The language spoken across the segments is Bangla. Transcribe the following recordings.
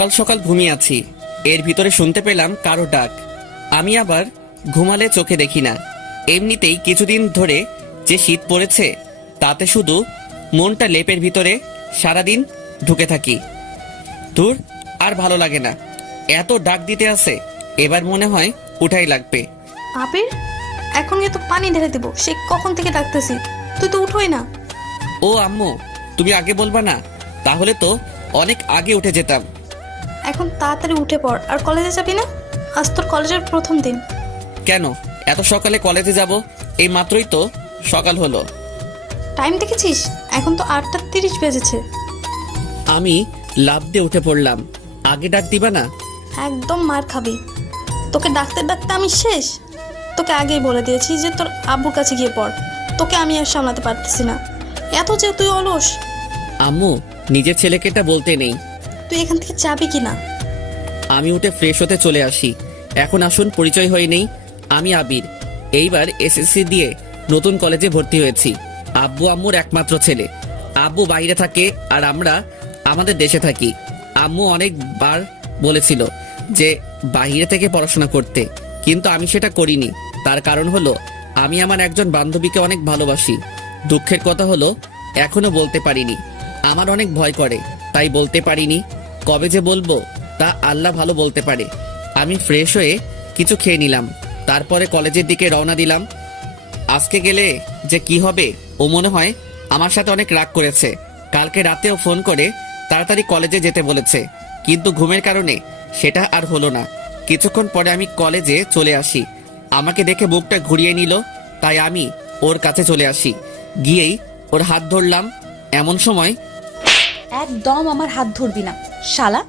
সকাল সকাল ঘুমিয়ে আছি, এর ভিতরে শুনতে পেলাম কারো ডাক। আমি আবার ঘুমালে চোখে দেখি না। এমনিতেই কিছুদিন ধরে যে শীত পড়েছে, তাতে শুধু মনটা লেপের ভিতরে সারাদিন ঢুকে থাকি। দূর, আর ভালো লাগে না। এত ডাক দিতে আছে, এবার মনে হয় উঠাই লাগবে। আবির, এখন গিয়ে তো পানি ঢেলে দেবো। সে কখন থেকে ডাকতেছি, তুই তো উঠোই না। ও আম্মু, তুমি আগে বলবা না? তাহলে তো অনেক আগে উঠে যেতাম। এখন তাড়াতাড়ি উঠে পড়। আর কলেজে যাবি না? আজ তোর কলেজের প্রথম দিন। কেন এত সকালে কলেজে যাব? এই মাত্রই তো সকাল হলো। টাইম দেখেছিস? এখন তো 8:30 বেজেছে। আমি লাফ দিয়ে উঠে পড়লাম। আগে ডাক দিবা না? একদম মার খাবি। তোকে ডাকতে ডাকতে আমি শেষ। তোকে আগেই বলে দিয়েছি যে তোর আব্বুর কাছে গিয়ে পড়। তোকে আমি আর সামলাতে পারতেছি না। এত যে তুই অলস। আম্মু, নিজের ছেলেকে এটা বলতে নেই। তুই এখান থেকে যাবি কি না? আমি উঠে ফ্রেশ হতে চলে আসি। এখন আসুন পরিচয় হয়ে নেই। আমি আবির, এইবার এসএসসি দিয়ে নতুন কলেজে ভর্তি হয়েছি। আব্বু আম্মুর একমাত্র ছেলে। আব্বু বাইরে থাকে আর আমরা আমাদের দেশে থাকি। আম্মু অনেকবার বলেছিল যে বাইরে থেকে পড়াশোনা করতে, কিন্তু আমি সেটা করিনি। তার কারণ হলো আমি আমার একজন বান্ধবীকে অনেক ভালোবাসি। দুঃখের কথা হলো এখনো বলতে পারিনি। আমার অনেক ভয় করে, তাই বলতে পারিনি। কবে যে বলবো তা আল্লাহ ভালো বলতে পারে। আমি ফ্রেশ হয়ে কিছু খেয়ে নিলাম, তারপরে কলেজের দিকে রওনা দিলাম। আজকে গেলে যে কি হবে, ও মনে হয় আমার সাথে অনেক রাগ করেছে। কালকে রাতেও ফোন করে তাড়াতাড়ি কলেজে যেতে বলেছে, কিন্তু ঘুমের কারণে সেটা আর হলো না। কিছুক্ষণ পরে আমি কলেজে চলে আসি। আমাকে দেখে বুকটা ঘুরিয়ে নিল, তাই আমি ওর কাছে চলে আসি। গিয়েই ওর হাত ধরলাম। এমন সময় একদম আমার হাত ধরবি না শালা,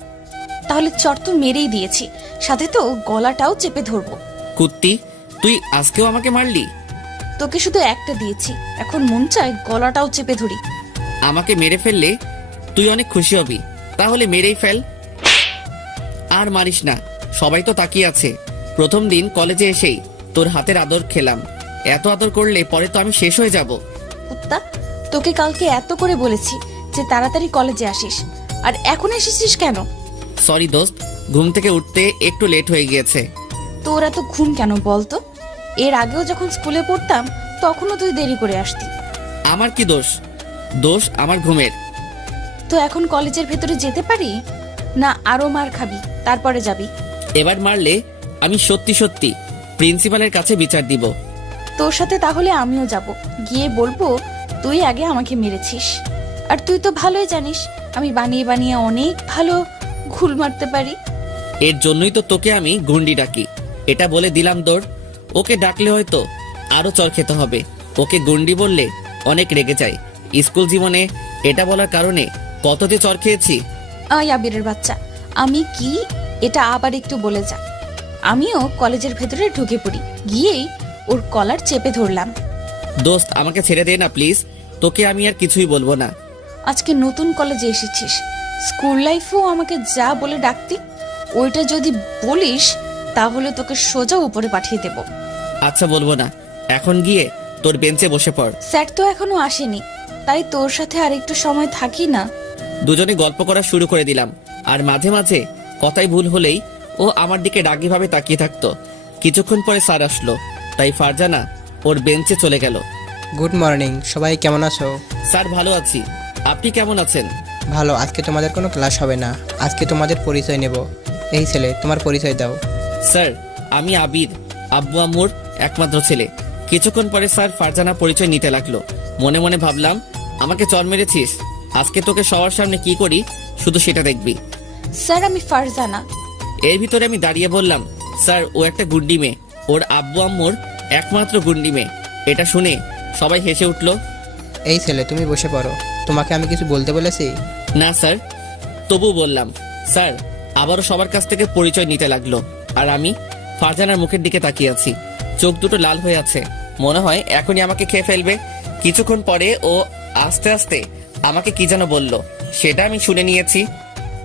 তাহলে চট তো মেরেই দিয়েছি, সাথে তো গলাটাও চেপে ধরবো। কুত্তি, তুই আজকেও আমাকে মারলি? তোকে শুধু একটা দিয়েছি, এখন মন চায় গলাটাও চেপে ধরি। আমাকে মেরে ফেললে তুই অনেক খুশি হবি, তাহলে মেরেই ফেল। আর মারিস না, সবাই তো তাকিয়ে আছে। প্রথম দিন কলেজে এসেই তোর হাতের আদর খেলাম। এত আদর করলে পরে তো আমি শেষ হয়ে যাব। কুত্তা, তোকে কালকে এত করে বলেছি যে তাড়াতাড়ি কলেজে আসিস, আর এখন এসেছিস কেন? সরি দোস্ত, ঘুম থেকে উঠতে একটু লেট হয়ে গিয়েছে। তোর এত ঘুম কেন বলতো? এর আগেও যখন স্কুলে পড়তাম তখনও তুই দেরি করে আসতি। আমার কি দোষ? দোষ আমার ঘুমের। তো এখন কলেজের ভেতরে যেতে পারি না? আরো মার খাবি, তারপরে যাবি? এবার মারলে আমি সত্যি সত্যি প্রিন্সিপালের কাছে বিচার দিব। তোর সাথে তাহলে আমিও যাব, গিয়ে বলবো তুই আগে আমাকে মেরেছিস। আর তুই তো ভালোই জানিস আমি বানিয়ে বানিয়ে অনেক ভালো ঘুল মারতে পারি। এর জন্যই তো তোকে আমি গুন্ডি ডাকি। এটা বলে দিলাম দৌড়। ওকে ডাকলে হয়তো আরো চর খেতে হবে। ওকে গুন্ডি বললে অনেক রেগে যায়। স্কুল জীবনে এটা বলার কারণে কত যে চর খেয়েছি। আয় আবিরের বাচ্চা, আমি কি এটা আবার একটু বলে যা। আমিও কলেজের ভেতরে ঢুকে পড়ি, গিয়েই ওর কলার চেপে ধরলাম। দোস্ত, আমাকে ছেড়ে দে না প্লিজ। তোকে আমি আর কিছুই বলবো না। আজকে নতুন কলেজে এসেছিস, স্কুল লাইফেও আমাকে যা বলে ডাকতি, ওইটা যদি বলিস তাহলে তোকে সোজা উপরে পাঠিয়ে দেব। আচ্ছা, বলবো না। এখন গিয়ে তোর বেঞ্চে বসে পড়। স্যার তো এখনো আসেনি, তাই তোর সাথে আর একটু সময় থাকি না? দুজনে গল্প করা শুরু করে দিলাম। আর মাঝে মাঝে কথাই ভুল হলেই ও আমার দিকে রাগীভাবে তাকিয়ে থাকতো। কিছুক্ষণ পরে স্যার আসলো, তাই ফারজানা ওর বেঞ্চে চলে গেল। গুড মর্নিং, সবাই কেমন আছো? স্যার, ভালো আছি। আপনি কেমন আছেন? ভালো। আজকে তোমাদের কোনো ক্লাস হবে না, আজকে তোমাদের পরিচয় নেব। এই ছেলে, তোমার পরিচয় দাও। স্যার, আমি আবির, আব্বু আম্মুর একমাত্র ছেলে। কিছুক্ষণ পরে স্যার ফারজানা পরিচয় নিতে লাগলো। মনে মনে ভাবলাম, আমাকে চর মেরেছিস, আজকে তোকে সবার সামনে কি করি শুধু সেটা দেখবি। স্যার, আমি ফারজানা। এর ভিতরে আমি দাঁড়িয়ে বললাম, স্যার, ও একটা গুন্ডি মেয়ে, ওর আব্বু আম্মুর একমাত্র গুন্ডি মেয়ে। এটা শুনে সবাই হেসে উঠলো। এই ছেলে, তুমি বসে পড়ো। তোমাকে আমি কিছু বলতে বলেছি? না স্যার, তবু বললাম। স্যার আবারও সবার কাছ থেকে পরিচয় নিতে লাগলো, আর আমি ফারজানার মুখের দিকে তাকিয়ে আছি। চোখ দুটো লাল হয়ে আছে, মনে হয় এখনই আমাকে খেয়ে ফেলবে। কিছুক্ষণ পরে ও আস্তে আস্তে আমাকে কি যেন বলল, সেটা আমি শুনে নিয়েছি।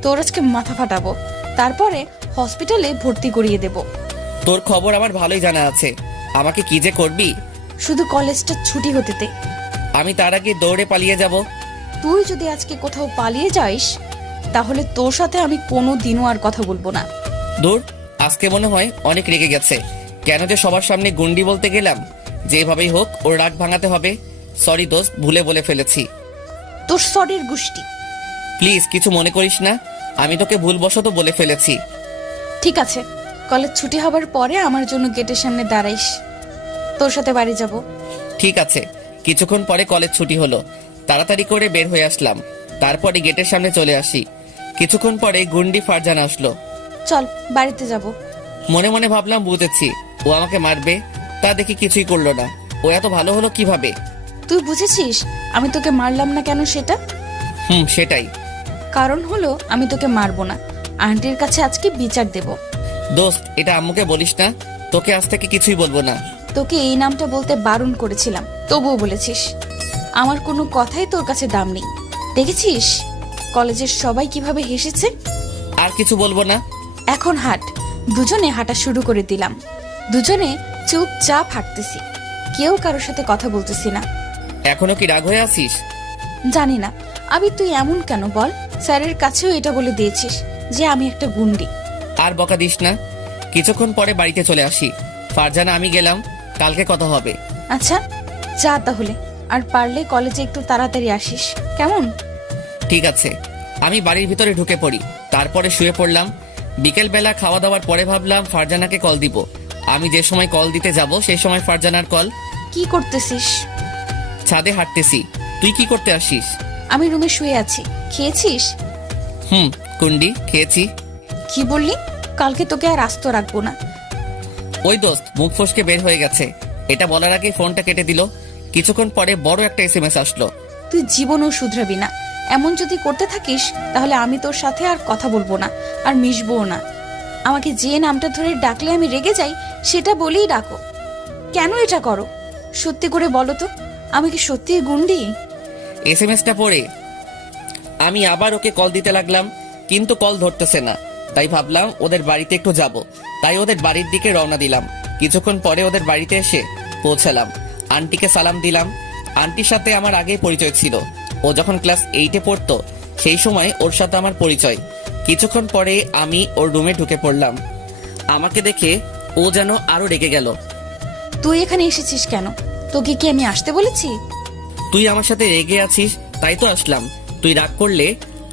তোর আজকে মাথা ফাটাবো, তারপরে হসপিটালে ভর্তি করিয়ে দেব। তোর খবর আমার ভালোই জানা আছে, আমাকে কি যে করবি। শুধু কলেজটা ছুটি হতে দে। আমি তার আগে দৌড়ে পালিয়ে যাব। তুই যদি আজকে কোথাও পালিয়ে যাস তাহলে তোর সাথে আমি কোনো দিনও আর কথা বলবো না। দূর, আজকে মনে হয় অনেক রেগে গেছে। কেন যে সবার সামনে গুন্ডি বলতে গেলাম। যেভাবেই হোক ওর রাগ ভাঙাতে হবে। সরি দোস্ত, ভুলে বলে ফেলেছি। তোর সরির গুষ্টি। প্লিজ কিছু মনে করিস না, আমি তোকে ভুলবশত বলে ফেলেছি। ঠিক আছে, কলেজ ছুটি হবার পরে আমার জন্য গেটের সামনে দাঁড়াইস, তোর সাথে বাড়ি যাব। ঠিক আছে। কিছুক্ষণ পরে কলেজ ছুটি হলো, তাড়াতাড়ি করে বের হয়ে আসলাম। তারপরে গেটের সামনে চলে আসি। কিছুক্ষণ পরে গুন্ডি ফারজানা আসলো। চল বাড়িতে যাব। মনে মনে ভাবলাম বুঝেছি ও আমাকে মারবে, তা দেখি কিছুই করলো না। ও এত ভালো হলো কিভাবে? তুই বুঝেছিস আমি তোকে মারলাম না কেন সেটা? সেটাই। কারণ হলো আমি তোকে মারবো না, আন্টির কাছে আজকে বিচার দেব। দোস্ত, এটা আম্মুকে বলিস না, তোকে আজ থেকে কিছুই বলবো না। তোকে এই নামটা বলতে বারণ করেছিলাম, তবুও বলেছিস। আমার কোনো কথাই তোর কাছে দাম নেই। দেখেছিস কলেজের সবাই কিভাবে হেসেছে। আর কিছু বলবো না। এখন হাঁট। দুজনে হাঁটা শুরু করে দিলাম। দুজনে চুপচাপ হাঁটতেছি, কেউ কারোর সাথে কথা বলতেছি না। এখনো কি রাগ হয়ে আছিস? জানি না আবি, তুই এমন কেন বল? স্যারের কাছেও এটা বলে দিয়েছিস যে আমি একটা গুন্ডি। আর বকা দিস না। কিছুক্ষণ পরে বাড়িতে চলে আসি। ফারজানা, আমি গেলাম, কালকে কথা হবে। আচ্ছা যা তাহলে, আর পারলে কলেজে একটু তাড়াতাড়ি আসিস, কেমন? ঠিক আছে। আমি বাড়ির ভিতরে ঢুকে পড়ি, তারপরে শুয়ে পড়লাম। বিকেল বেলা খাওয়া দাওয়ার পরে ভাবলাম ফারজানাকে কল দিব। আমি যে সময় কল দিতে যাব সেই সময় ফারজানার কল। কি করতেছিস? ছাদে হাঁটতেছি। তুই কি করতে আসিস? আমি রুমে শুয়ে আছি। খেয়েছিস? কুন্ডি খেয়েছি। কি বললি? কালকে তোকে আর আস্ত রাখবো না। ওই দোস্ত মুখ ফসকে বের হয়ে গেছে। এটা বলার আগে ফোনটা কেটে দিল। কিছুক্ষণ পরে বড় একটা SMS আসলো। তুই জীবনও শুধরাবি না। এমন যদি করতে থাকিস তাহলে আমি তোর সাথে আর কথা বলবো না, আর মিশবও না। আমাকে যে নামটা ধরে ডাকলে আমি রেগে যাই সেটা বলেই ডাকো। কেন এটা করো? সত্যি করে বলো তো, আমি কি সত্যিই গুন্ডি? SMSটা পড়ে আমি আবার ওকে কল দিতে লাগলাম, কিন্তু কল ধরতেছে না। তাই ভাবলাম ওদের বাড়িতে একটু যাব। তাই ওদের বাড়ির দিকে রওনা দিলাম। কিছুক্ষণ পরে ওদের বাড়িতে এসে পৌঁছালাম। আন্টিকে সালাম দিলাম। আন্টির সাথে আমার আগেই পরিচয় ছিল। ও যখন ক্লাস 8-এ পড়তো সেই সময় ওর সাথে আমার পরিচয়। কিছুক্ষণ পরে আমি ওর রুমে ঢুকে পড়লাম। আমাকে দেখে ও যেন আরো রেগে গেল। তুই এখানে এসেছিস কেন? তোকে কি আমি আসতে বলেছি? তুই আমার সাথে রেগে আছিস তাই তো আসলাম। তুই রাগ করলে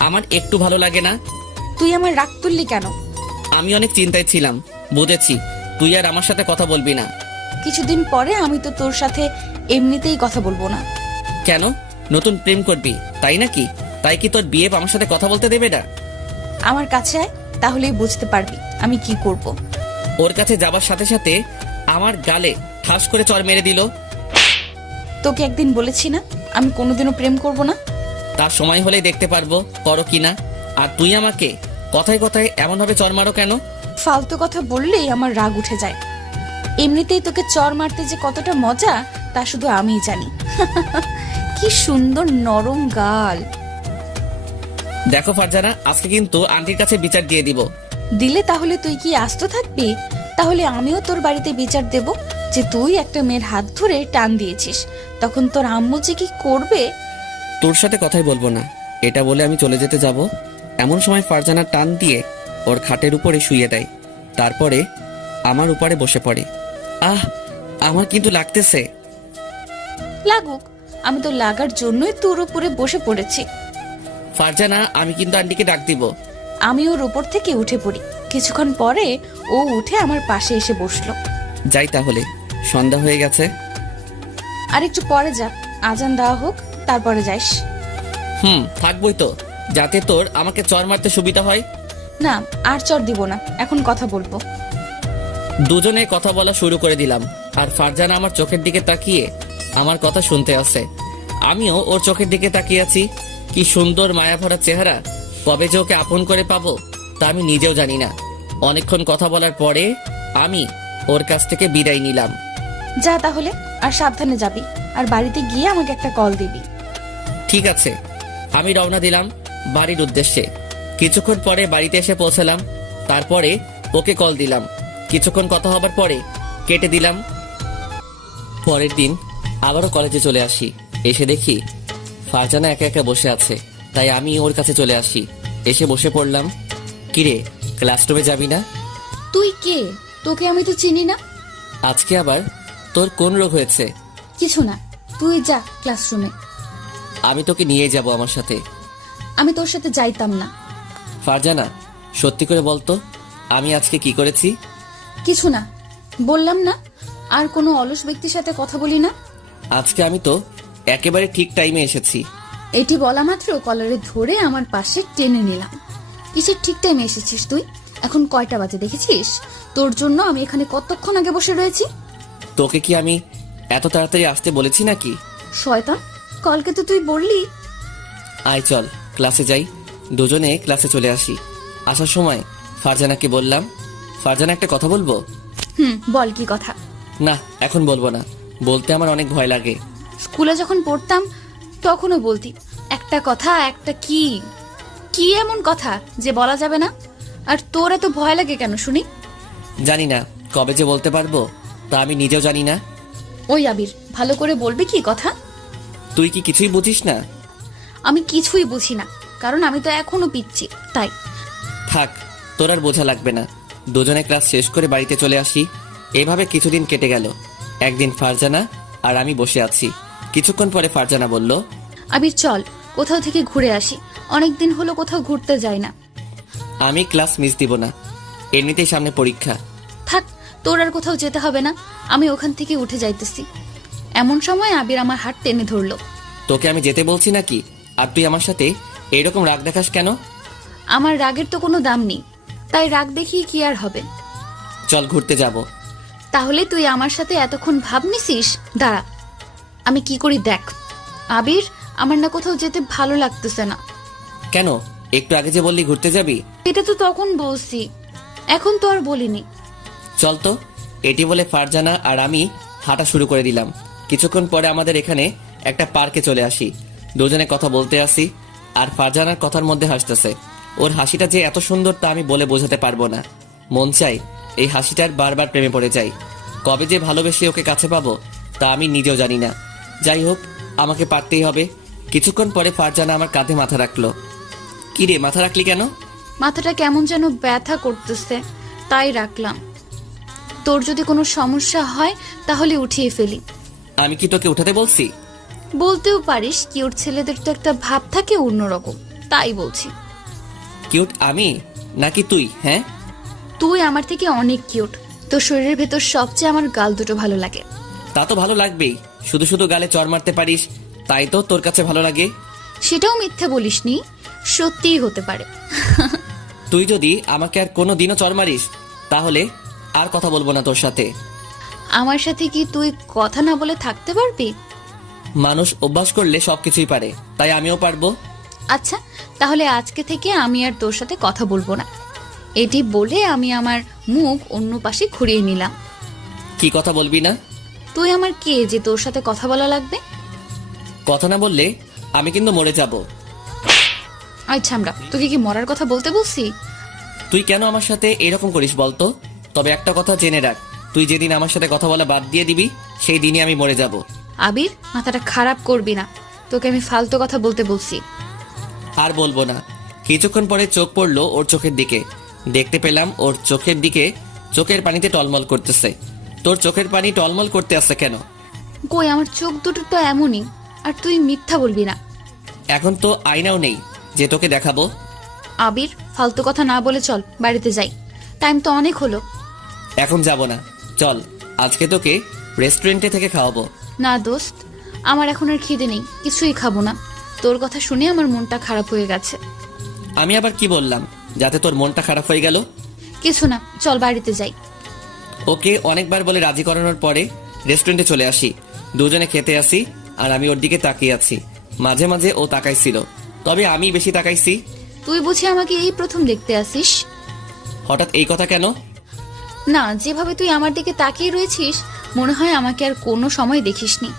আমার একটু ভালো লাগে না। তুই আমার রাগ তুললি কেন? আমি অনেক চিন্তায় ছিলাম। বুঝেছি তুই আর আমার সাথে কথা বলবি না। কিছুদিন পরে আমি তো তোর সাথে এমনিতেই কথা বলবো না। কেন? নতুন প্রেম করবি তাই নাকি? তাই কি তোর বিয়ে আমার সাথে কথা বলতে দেবে না? আমার কাছে আয়, তাহলেই বুঝতে পারবি আমি কি করব। ওর কাছে যাবার সাথে সাথে আমার গালে ঠাস করে চড় মেরে দিল। তোকে একদিন বলেছি না আমি কোনোদিনও প্রেম করব না। তার সময় হলেই দেখতে পারবো করো কিনা। আর তুই আমাকে কথায় কথায় এমন ভাবে চড় মারো কেন? ফালতু কথা বললেই আমার রাগ উঠে যায়। এমনিতেই তোকে চড় মারতে যে কতটা মজা তা শুধু আমিই জানি। কি সুন্দর নরম গাল। দেখো ফারজানা, আজকে কিন্তু আন্টির কাছে বিচার দিয়ে দিব। দিলে তাহলে তুই কি আস্ত থাকবি? তাহলে আমিও তোর বাড়িতে বিচার দেব যে তুই একটা মেয়ের হাত ধরে টান দিয়েছিস। তখন তোর আম্মু যে কি করবে। তোর সাথে কথাই বলবো না, এটা বলে আমি চলে যেতে যাব। এমন সময় ফারজানা টান দিয়ে ওর খাটের উপরে শুইয়ে দেয়। তারপরে আমার উপরে বসে পড়ে। আমার কিন্তু লাগতেছে। লাগুক, আমি তো লাগার জন্যই তোর উপরে বসে পড়েছি। ফারজানা, আমি কিন্তু আন্টিকে ডাক দিব। আমি ওর উপর থেকে উঠে পড়ি। কিছুক্ষণ পরে ও উঠে আমার পাশে এসে বসলো। যাই তাহলে, সন্ধ্যা হয়ে গেছে। আর একটু পরে যা, আজান দেওয়া হোক তারপরে যাইস। থাকবই তো, যাতে তোর আমাকে চড় মারতে সুবিধা হয়। না, আর চর দিব না, এখন কথা বলবো। দুজনে কথা বলা শুরু করে দিলাম। আর ফারজানা আমার চোখের দিকে তাকিয়ে আমার কথা শুনতে আসে। আমিও ওর চোখের দিকে তাকিয়ে আছি। কি সুন্দর মায়াভরা চেহারা। কবে যে ওকে আপন করে পাবো তা আমি নিজেও জানি না। অনেকক্ষণ কথা বলার পরে আমি ওর কাছ থেকে বিদায় নিলাম। যা তাহলে, আর সাবধানে যাবি, আর বাড়িতে গিয়ে আমাকে একটা কল দিবি। ঠিক আছে। আমি রওনা দিলাম বাড়ির উদ্দেশ্যে। কিছুক্ষণ পরে বাড়িতে এসে পৌঁছালাম। তারপরে ওকে কল দিলাম। কিছুক্ষণ কথা হবার পরে কেটে দিলাম। পরের দিন আবারও কলেজে চলে আসি। এসে দেখি ফারজানা একা একা বসে আছে। তাই আমি ওর কাছে চলে আসি। এসে বসে পড়লাম। কিরে, ক্লাসরুমে যাবি না? তুই কে? তোকে আমি তো চিনি না। আজকে আবার তোর কোন রোগ হয়েছে? কিছু না, তুই যা ক্লাসরুমে। আমি তোকে নিয়ে যাব আমার সাথে। আমি তোর সাথে যাইতাম না। ফারজানা, সত্যি করে বলতো আমি আজকে কি করেছি? কিছু না, বললাম না আর কোনো অলস ব্যক্তির সাথে কথা বলি না। আজকে আমি তো একেবারে ঠিক টাইমে এসেছি। এটি বলা মাত্র কলারে ধরে আমার পাশে টেনে নিলাম। কিসের ঠিক টাইমে এসেছিস তুই? এখন কয়টা বাজে দেখেছিস? তোর জন্য আমি এখানে কতক্ষণ আগে বসে রয়েছি। তোকে কি আমি এত তাড়াতাড়ি আসতে বলেছি নাকি? শয়তান, কালকে তো তুই বললি। আয় চল ক্লাসে যাই, দুজনে ক্লাসে চলে আসি। আসার সময় ফারজানাকে বললাম, ফারজানা একটা কথা বলবো। বল কি কথা? না, এখন বলবো না, বলতে আমার অনেক ভয় লাগে। স্কুলে যখন পড়তাম তখনও বলতি একটা কথা, একটা কি কি এমন কথা যে বলা যাবে না? আর তোর এত ভয় লাগে কেন শুনি? জানি না কবে যে বলতে পারবো, তা আমি নিজেও জানি না। ওই আবির, ভালো করে বলবি কি কথা? তুই কি কিছুই বুঝিস না? আমি কিছুই বুঝি না, কারণ আমি তো এখনো পিচ্ছি, তাই। থাক, তোর আর বোঝা লাগবে না। দুজনে ক্লাস শেষ করে বাড়িতে চলে আসি। এভাবে কিছুদিন কেটে গেল। একদিন ফারজানা আর আমি বসে আছি। কিছুক্ষণ পরে ফারজানা বলল, আবির চল কোথাও থেকে ঘুরে আসি, অনেকদিন হলো কোথাও ঘুরতে যাই না। আমি ক্লাস মিস দিব না, এমনিতেই সামনে পরীক্ষা। থাক, তোর আর কোথাও যেতে হবে না, আমি ওখান থেকে উঠে যাইতেছি। এমন সময় আবির আমার হাত টেনে ধরলো। তোকে আমি যেতে বলছি নাকি, আর তুই আমার সাথে এইরকম রাগ দেখাস কেন? আমার রাগের তো কোনো দাম নেই, তাই রাগ দেখিয়ে কি আর হবে? চল ঘুরতে যাব। তাহলে তুই আমার সাথে এতক্ষণ ভাব নিছিস? দাঁড়া, আমি কি করি দেখ। আবির, আমার না কোথাও যেতে ভালো লাগতেছে না। কেন? একটু আগে যে বললি ঘুরতে যাবি। এটা তো তখন বলছি, এখন তো আর বলিনি। চল তো। এটি বলে ফারজানা আর আমি হাঁটা শুরু করে দিলাম। কিছুক্ষণ পরে আমাদের এখানে একটা পার্কে চলে আসি। দুজনে কথা বলতে আসি, আর ফারজানার কথার মধ্যে হাসতেছে। ওর হাসিটা যে এত সুন্দর তা আমি বলে বোঝাতে পারবো না। মন চাই এই হাসিটার বারবার প্রেমে পড়ে যাই। কবে যে ভালোবেসে ওকে কাছে পাবো তা আমি নিজেও জানি না। যাই হোক, আমাকে পারতেই হবে। কিছুক্ষণ পরে ফারজানা আমার কাঁধে মাথা রাখলো। কি রে, মাথা রাখলি কেন? মাথাটা কেমন যেন ব্যথা করতেছে, তাই রাখলাম। তোর যদি কোনো সমস্যা হয় তাহলে উঠিয়ে ফেলি। আমি কি তোকে উঠাতে বলছি? বলতেও পারিস, কিউট ছেলেদের তো একটা ভাব থাকে অন্যরকম, তাই বলছি। কিউট আমি নাকি তুই? হ্যাঁ, তুই আমার থেকে অনেক কিউট। তোর শরীরের ভেতর সবচেয়ে আমার গাল দুটো ভালো লাগে। তা তো ভালো লাগবেই। শুধু শুধু গালে চড় মারতে পারিস, তাই তো তোর কাছে ভালো লাগে। সেটাও মিথ্যে বলিসনি, সত্যিই হতে পারে। তুই যদি আমাকে আর কোনো দিনও চড় মারিস তাহলে আর কথা বলবো না তোর সাথে। আমার সাথে কি তুই কথা না বলে থাকতে পারবি? মানুষ অভ্যাস করলে সবকিছুই পারে, তাই আমিও পারবো। আচ্ছা, তাহলে আজকে থেকে আমি আর তোর সাথে কথা বলবো না। এটি বলে আমি আমার মুখ অন্য পাশে ঘুরিয়ে নিলাম। কি কথা বলবি না? তুই আমার কে যে তোর সাথে কথা বলা লাগবে? কথা না বললে আমি কিন্তু মরে যাব। আচ্ছা, আমরা তোকে কি মরার কথা বলতে বলছি? তুই কেন আমার সাথে এরকম করিস বলতো? তবে একটা কথা জেনে রাখ, তুই যেদিন আমার সাথে কথা বলা বাদ দিয়ে দিবি সেই দিনই আমি মরে যাব। আবির, মাথাটা খারাপ করবি না, তোকে আমি ফালতু কথা বলতে বলছি। আর বলবো না। কিছুক্ষণ পরে চোখ পড়লো ওর চোখের দিকে। দেখতে পেলাম ওর চোখের দিকে চোখের পানিতে টলমল করতেছে। তোর চোখের পানি টলমল করতে আসছে কেন? কই, আমার চোখ দুটো তো এমনই, আর তুই মিথ্যা বলবি না। এখন তো আয়নাও নেই যে তোকে দেখাবো। আবির, ফালতু কথা না বলে চল বাড়িতে যাই, টাইম তো অনেক হলো। এখন যাব না, চল আজকে তোকে রেস্টুরেন্টে থেকে খাওয়াবো। না দোস্ত, আমার এখন আর খিদে নেই, কিছুই খাবো না। তোর কথা শুনে আমার মনটা খারাপ হয়ে গেছে। আমি আবার কি বললাম যাতে তোর মনটা খারাপ হয়ে গেল? কিছু না, চল বাড়িতে যাই। ওকে অনেকবার বলে রাজি করানোর পরে রেস্টুরেন্টে চলে আসি। দুজনে খেতে আসি, আর আমি ওর দিকে তাকিয়ে আছি। মাঝে মাঝে ও তাকাইছিল, তবে আমি বেশি তাকাইছি। তুই বুঝি আমাকে এই প্রথম দেখতে আসিস? হঠাৎ এই কথা কেন? না, যেভাবে তুই আমার দিকে তাকিয়ে রয়েছিস মনে হয় আমাকে আর কোনো সময় দেখিসনি।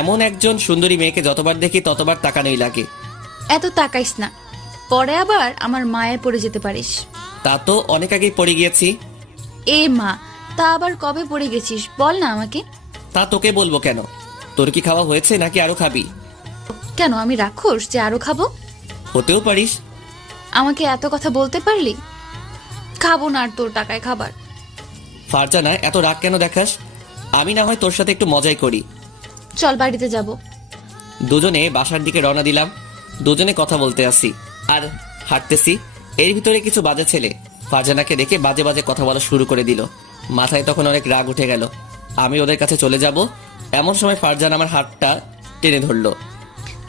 এমন একজন সুন্দরী মেয়েকে যতবার দেখি ততবার তাকানোই লাগে। এত তাকাইস না, পরে আবার আমার মায়ায় পড়ে যেতে পারিস। তা তো অনেক আগেই পড়ে গিয়েছি। এ মা, তা আবার কবে পড়ে গেছিস বল না আমাকে। তা তোকে বলবো কেন? তোর কি খাওয়া হয়েছে নাকি আরো খাবি? কেন, আমি রাক্ষস যে আরো খাবো? হতেও পারিস, আমাকে এত কথা বলতে পারলি? খাবো না আর তোর টাকায় খাবার। ফারজানা, এত রাগ কেন দেখাস? আমি না হয় তোর সাথে একটু মজাই করি। চল বাড়িতে যাব। দুজনে বাসার দিকে রওনা দিলাম। দুজনে কথা বলতে আসি আর হাঁটতেছি। এর ভিতরে কিছু বাজে ছেলে ফারজানাকে দেখে বাজে বাজে কথা বলা শুরু করে দিল। মাথায় তখন অনেক রাগ উঠে গেল। আমি ওদের কাছে চলে যাব, এমন সময় ফারজানা আমার হাতটা টেনে ধরলো।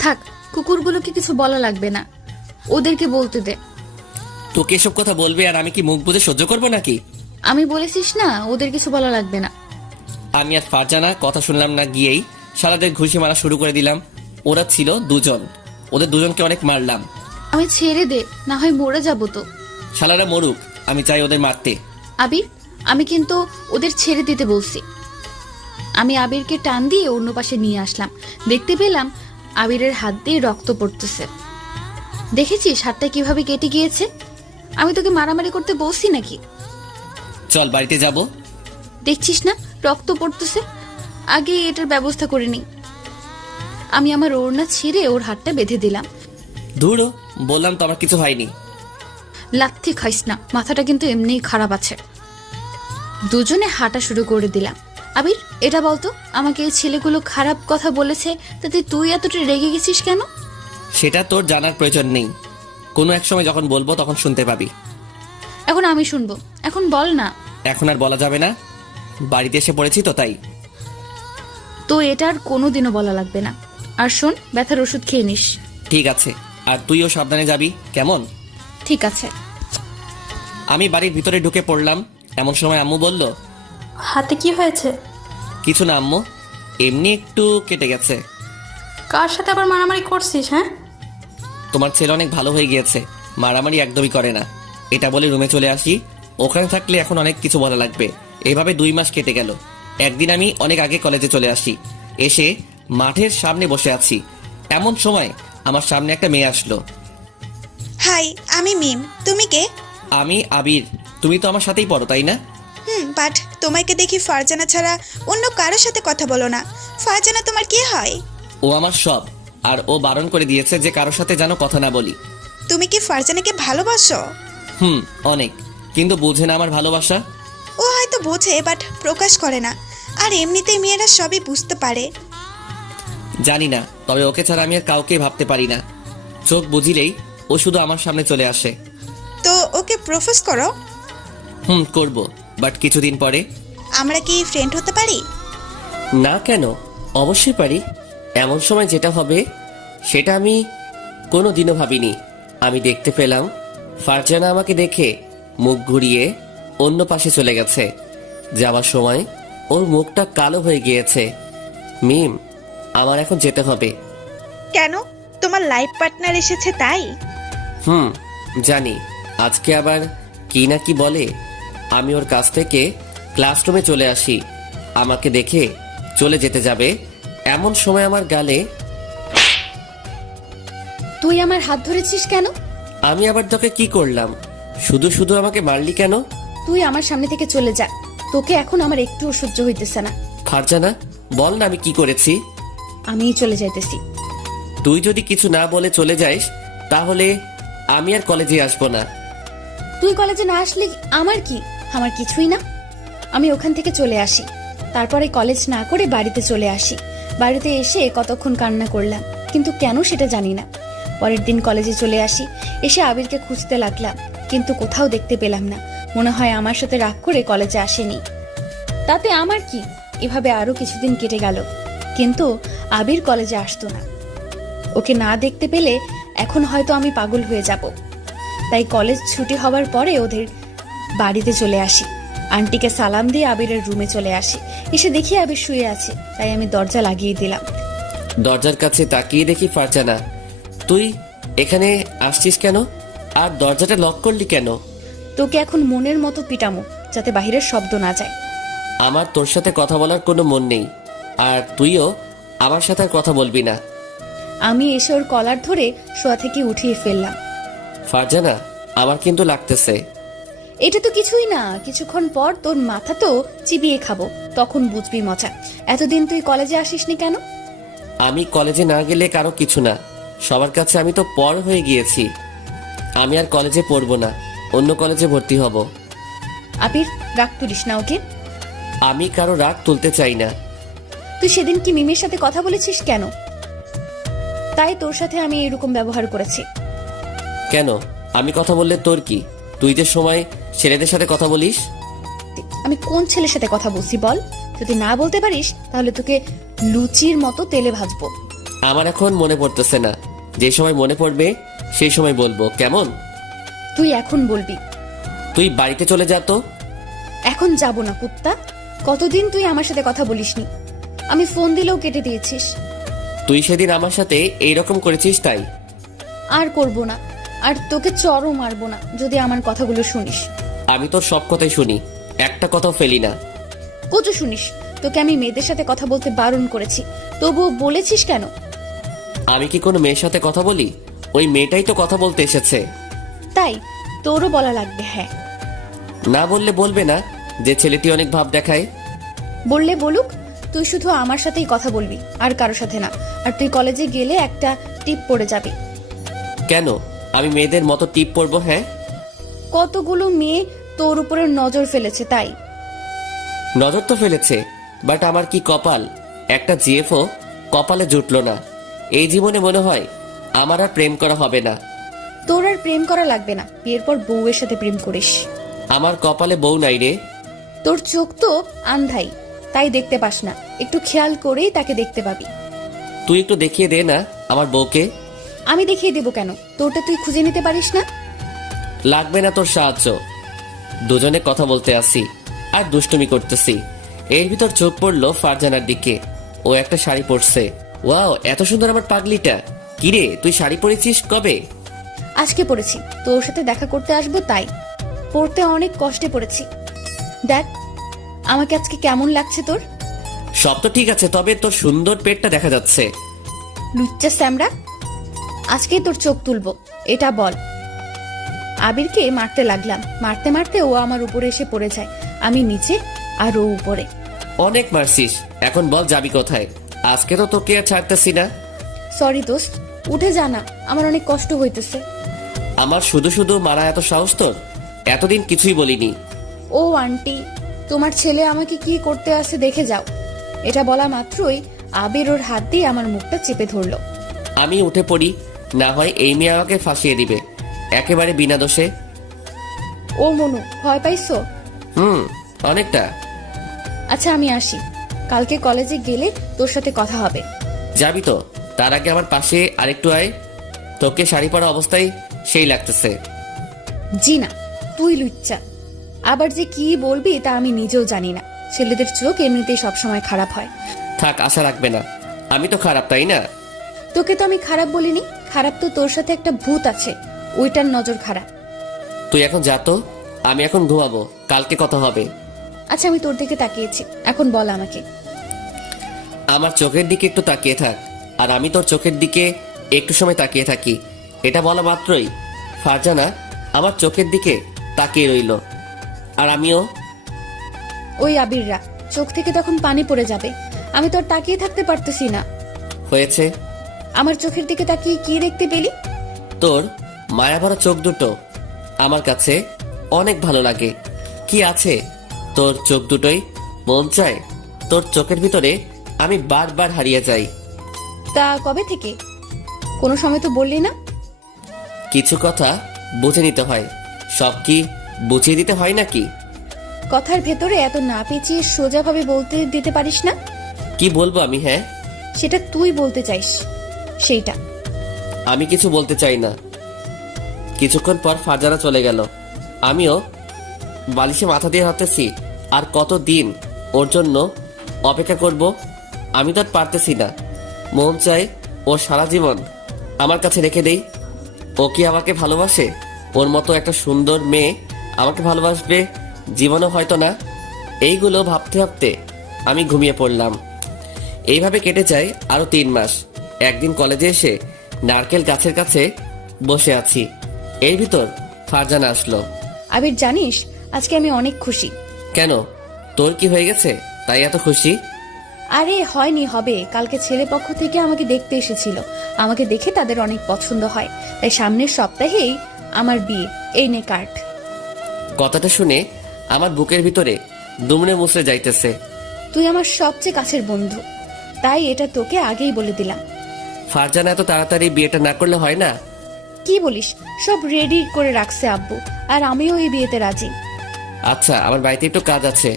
থাক, কুকুরগুলোকে কিছু বলা লাগবে না, ওদেরকে বলতে দে। তোকে এসব কথা বলবে আর আমি কি মুখ বুজে সহ্য করবো নাকি? আমি বলেছিস না, ওদের কিছু বলা লাগবে না। আমি আর ফারজানা কথা শুনলাম না, গিয়েই সারাদের ঘুষি মারা শুরু করে দিলাম। ওরা ছিল দুজন, ওদের দুজনকে অনেক মারলাম। আমি ছেড়ে দে, না হয় মরে যাবো তো। শালারা মরুক, আমি চাই ওদের মারতে। আবির, আমি কিন্তু ওদের ছেড়ে দিতে বলছি। আমি আবিরকে টান দিয়ে অন্য পাশে নিয়ে আসলাম। দেখতে পেলাম আবিরের হাত দিয়ে রক্ত পড়তেছে। দেখেছিস হাতটা কিভাবে কেটে গিয়েছে? আমি তোকে মারামারি করতে বলছি নাকি? চল বাড়িতে যাব। দেখছিস না রক্ত পড়তেছে? আগে এটার ব্যবস্থা করে নি। আমি আমার ওড়না ছিঁড়ে ওর হাতটা বেঁধে দিলাম। ধুরো, বললাম তো আমার কিছু হয়নি। লাথি খাইস না, মাথাটা কিন্তু এমনিই খারাপ আছে। দুজনে হাঁটা শুরু করে দিলাম। আবির, এটা বলতো, আমাকে এই ছেলেগুলো খারাপ কথা বলেছে, তাতে তুই এতটা রেগে গেছিস কেন? সেটা তোর জানার প্রয়োজন নেই। কোনো এক সময় যখন বলবো তখন শুনতে পাবি। এখন আমি শুনবো, এখন বল না। এখন আর বলা যাবে না, বাড়িতে এসে পড়েছি তো তাই। তো এটা আর কোনোদিনও বলা লাগবে না। আর শোন, ব্যথার ওষুধ খেয়ে নিস। ঠিক আছে, আর তুইও সাবধানে যাবি, কেমন? ঠিক আছে। আমি বাড়ির ভিতরে ঢুকে পড়লাম। এমন সময় আম্মু বলল, হাতে কি হয়েছে? কিছু না আম্মু, এমনি একটু কেটে গেছে। কার সাথে আবার মারামারি করছিস? হ্যাঁ, তোমার ছেলে অনেক ভালো হয়ে গিয়েছে, মারামারি একদমই করে না। এটা বলে রুমে চলে আসি। ওখানে থাকলে এখন অনেক কিছু বলা লাগবে। এভাবে 2 মাস কেটে গেল। একদিন আমি অনেক আগে কলেজে চলে আসি। এসে মাঠের সামনে বসে আছি, এমন সময় আমার সামনে একটা মেয়ে আসলো। হাই, আমি মিম। তুমি কে? আমি আবির। তুমি তো আমার সাথেই পড়ো, তাই না? বাট তোমাকে দেখি ফারজানা ছাড়া অন্য কারোর সাথে কথা বলো না। ফারজানা তোমার কি হয়? ও আমার সব, আর ও বারণ করে দিয়েছে যে কারোর সাথে যেন কথা না বলি। তুমি কি ফারজানাকে ভালোবাসো? অনেক, কিন্তু বুঝে না আমার ভালোবাসা। ও হয়তো বোঝে, বাট প্রকাশ করে না। আর এমনিতেই মেয়েরা সবই বুঝতে পারে। জানি না, তবে ওকে ছাড়া আমি আর কাউকে ভাবতে পারি না। চোখ বুঝিলেই ও শুধু আমার সামনে চলে আসে। তো ওকে প্রপোজ করো। করব, বাট কিছুদিন পরে। আমরা কি ফ্রেন্ড হতে পারি? না কেন, অবশ্যই পারি। এমন সময় যেটা হবে সেটা আমি কোনো দিনও ভাবিনি। আমি দেখতে পেলাম ফারজানা আমাকে দেখে মুখ ঘুরিয়ে অন্য পাশে চলে গেছে। যাওয়ার সময় ওর মুখটা কালো হয়ে গিয়েছে। মিম, আমার এখন যেতে হবে। কেন? তোমার লাইফ পার্টনার এসেছে তাই? জানি, আজকে আবার কি না কি বলে। আমি ওর কাছ থেকে ক্লাসরুমে চলে আসি। আমাকে দেখে চলে যেতে যাবে, এমন সময় আমার গালে। তুই আমার হাত ধরেছিস কেন? আমি আবার তোকে কি করলাম? শুধু শুধু আমাকে মারলি কেন? তুই আমার সামনে থেকে চলে যা, তোকে এখন আমার একটুও সহ্য হইতেছে না। ফারজানা, বল না আমি কি করেছি? আমিই চলে যাইতেছি। তুই যদি কিছু না বলে চলে যাস তাহলে আমি আর কলেজে আসবো না। তুই কলেজে না আসলে আমার কি? আমার কিছুই না। আমি ওখান থেকে চলে আসি, তারপরে কলেজ না করে বাড়িতে চলে আসি। বাড়িতে এসে কতক্ষণ কান্না করলাম, কিন্তু কেন সেটা জানি না। পরের দিন কলেজে চলে আসি, এসে আবিরকে খুঁজতে লাগলাম, কিন্তু কোথাও দেখতে পেলাম না। মনে হয় আমার সাথে রাগ করে কলেজে আসেনি। তাতে আমার কি? এভাবে আরো কিছুদিন কেটে গেল, কিন্তু আবির কলেজে আসতো না। ওকে না দেখতে পেলে এখন হয়তো আমি পাগল হয়ে যাব। তাই কলেজ ছুটি হবার পরে ওদের বাড়িতে চলে আসি। আন্টিকে সালাম দিয়ে আবিরের রুমে চলে আসি। এসে দেখি আবির শুয়ে আছে, তাই আমি দরজা লাগিয়ে দিলাম। দরজার কাছে তাকিয়ে দেখি ফারজানা, তুই এখানে আসছিস কেন? আর দরজাটা লক করলি কেন? তোকে এখন মনের মতো পিটামো, যাতে বাহিরের শব্দ না যায়। আমার তোর সাথে কথা বলার কোনো মন নেই, আর তুইও আমার সাথে আর কথা বলবি না। আমি এসে ওর কলার ধরে শোয়া থেকে উঠিয়ে ফেললাম। ফারজানা, আমার কিন্তু লাগতেছে। এটা তো কিছুই না, কিছুক্ষণ পর তোর মাথা তো চিবিয়ে খাবো, তখন বুঝবি মজা। এতদিন তুই কলেজে আসিসনি কেন? আমি কলেজে না গেলে কারো কিছু না, সবার কাছে আমি তো পর হয়ে গিয়েছি। আমি আর কলেজে পড়বো না, অন্য কলেজে ভর্তি হব। আবির, রাগ তুলিস না, ওকে? আমি কারো রাগ তুলতে চাই না। তুই সেদিন কি মিমির সাথে কথা বলেছিস কেন? তাই তোর সাথে আমি এরকম ব্যবহার করেছি। কেন? আমি কথা বললে তোর কি? তুই যে সময় ছেলেদের সাথে কথা বলিস। আমি কোন ছেলের সাথে কথা বলছি বল? যদি না বলতে পারিস তাহলে তোকে লুচির মতো তেলে ভাজবো। আমার এখন মনে পড়তেছে না, যে সময় মনে পড়বে সেই সময় বলবো, কেমন? তুই এখন বলবি। তুই বাড়িতে চলে যা তো। এখন যাব না কুত্তা। কতদিন তুই আমার সাথে কথা বলিসনি? আমি ফোন দিলেও কেটে দিয়েছিস। তুই সেদিন আমার সাথে এইরকম করেছিস তাই। আর করব না, আর তোকে চরও মারবো না যদি আমার কথাগুলো শুনিস। আমি তোর সব কথাই শুনি, একটা কথাও ফেলি না। কচু শুনিস? তোকে আমি মেয়েদের সাথে কথা বলতে বারণ করেছি, তবুও বলেছিস কেন? আমি কি কোনো মেয়ের সাথে কথা বলি? ওই মেয়েটাই তো কথা বলতে এসেছে। তাই তোরও বলা লাগবে? হ্যাঁ। না বললে বলবে না যে ছেলেটি অনেক ভাব দেখায়? বললে বলুক, তুই শুধু আমার সাথেই কথা বলবি, আর কারোর সাথে না। আর তুই কলেজে গেলে একটা টিপ পড়ে যাবি। কেন? আমি মেয়েদের মতো টিপ পরবো? হ্যাঁ, কতগুলো মেয়ে তোর উপরে নজর ফেলেছে তাই। নজর তো ফেলেছে, বাট আমার কি কপাল, একটা জিএফও কপালে জুটলো না। এই জীবনে মনে হয় আমার আর প্রেম করা হবে না। তোর আর প্রেম করা লাগবে না, বিয়ের পর বউয়ের সাথে প্রেম করিস। আমার কপালে বউ নাই রে। তোর চোখ তো আন্ধাই, তাই দেখতে পাস না। একটু খেয়াল করেই তাকে দেখতে পাবি। তুই একটু দেখিয়ে দে না আমার বউকে। আমি দেখিয়ে দেবো কেন? তোরটা তুই খুঁজে নিতে পারিস না? লাগবে না তোর সাহায্য, দুজনে কথা বলতে আসি আর দুষ্টুমি করতেছি। এর ভিতর চোখ পড়লো ফারজানার দিকে। ও একটা শাড়ি পরছে। ওয়াও, এত সুন্দর আমার পাগলিটা। কিরে, তুই শাড়ি পরেছিস কবে? আজকে পড়েছি, তোর সাথে দেখা করতে আসবো তাই। পড়তে অনেক কষ্টে পড়েছি। দেখ আমাকে আজকে কেমন লাগছে তোর। সব তো ঠিক আছে, তবে তোর সুন্দর পেটটা দেখা যাচ্ছে। লুচ্চা স্যামরা, আজকে তোর চোখ তুলবো, এটা বল। আবিরকে মারতে লাগলাম, মারতে মারতে ও আমার উপরে এসে পড়ে যায়। আমি নিচে আর ও উপরে। অনেক মারছিস, এখন বল যাবি কোথায়? আজকে তো তোকে আর ছাড়তেছি না। সরি দোস্ত, উঠে যা না, আমার অনেক কষ্ট হইতেছে। আমার শুধু শুধু মারা এত সাহস তোর? এতদিন কিছুই বলিনি। ও আন্টি, তোমার ছেলে আমাকে কি করতে আসে দেখে যাও। এটা বলা মাত্রই আবির ওর হাত দিয়ে আমার মুখটা চেপে ধরলো। আমি উঠে পড়ি, না হয় এই মেয়ে আমাকে ফাঁসিয়ে দিবে একেবারে বিনা দোষে। ও মনু, ভয় পাইছো? অনেকটা। আচ্ছা আমি আসি, কালকে কলেজে গেলে তোর সাথে কথা হবে। যাবি তো? তার আগে আমার পাশে আরেকটু আয়। তোকে শাড়ি পরা অবস্থায় সেই লাগতেছে। জি না, তুই লুচ্চা। আবার যে কি বলবি তা আমি নিজেও জানি না। ছেলেদের চোখ এমনিতেই সবসময় খারাপ হয়। থাক, আশা রাখবে না। আমি তো খারাপ, তাই না? তোকে তো আমি খারাপ বলিনি। খারাপ তো তোর সাথে একটা ভূত আছে, ওইটার নজর খারাপ। তুই এখন যা তো, আমি এখন ঘুমাবো, কালকে কথা হবে। আচ্ছা আমি তোর দিকে তাকিয়েছি, এখন বল আমাকে। আমার চোখের দিকে একটু তাকিয়ে থাক, আর আমি তোর চোখের দিকে একটু সময় তাকিয়ে থাকি। এটা বলা মাত্রই ফারজানা আমার চোখের দিকে তাকিয়ে রইল, আর আমিও। ওই আবিররা, চোখ থেকে তখন পানি পড়ে যাবে। আমি তো আর তাকিয়ে থাকতে পারতেছি না। হয়েছে। আমার চোখের দিকে তাকিয়ে কি দেখতে পেলি? তোর মায়াভরা চোখ দুটো আমার কাছে অনেক ভালো লাগে। কি আছে তোর চোখ দুটোই? মন চায় তোর চোখের ভিতরে আমি বারবার হারিয়ে যাই। তা কবে থেকে? কোনো সময় তো বললি না। কিছু কথা বুঝে নিতে হয়, সব কি বুঝিয়ে দিতে হয় নাকি? কথার ভেতরে এত না পেঁচিয়ে সোজাভাবে বলতে দিতে পারিস না? কি বলবো আমি? হ্যাঁ, সেটা তুই বলতে চাইস সেইটা। আমি কিছু বলতে চাই না। কিছুক্ষণ পর ফারজানা চলে গেল। আমিও বালিশে মাথা দিয়ে ভাবতেছি আর কতদিন ওর জন্য অপেক্ষা করব। আমি তো আর পারতেছি না। মন চায় ওর সারা জীবন আমার কাছে রেখে দেই। ও কি আমাকে ভালোবাসে? ওর মতো একটা সুন্দর মেয়ে আমাকে ভালোবাসবে জীবনও হয়তো না। এইগুলো ভাবতে ভাবতে আমি ঘুমিয়ে পড়লাম। এইভাবে কেটে যায় আরো 3 মাস। একদিন কলেজে এসে নারকেল গাছের কাছে বসে আছি, এর ভিতর ফারজানা আসলো। আবির জানিস, আজকে আমি অনেক খুশি। কেন, তোর কি হয়ে গেছে তাই এত খুশি? আরে হয়নি, হবে। কালকে ছেলে পক্ষ থেকে আমাকে দেখতে এসেছিল। আমাকে দেখে তাদের অনেক পছন্দ হয়, তাই সামনের সপ্তাহেই আমার বিয়ে, এই নে কার্ড। কথাটা শুনে আমার বুকের ভিতরে দুমড়ে মুচড়ে যাইতেছে। তুই আমার সবচেয়ে কাছের বন্ধু, তাই এটা তোকে আগেই বলে দিলাম। ফারজানা এত তাড়াতাড়ি বিয়েটা না করলে হয় না? কি বলিস? সব রেডি করে রাখছে আব্বু, আর আমিও এই বিয়েতে রাজি। আচ্ছা, আমার বাড়িতে একটু কাজ আছে,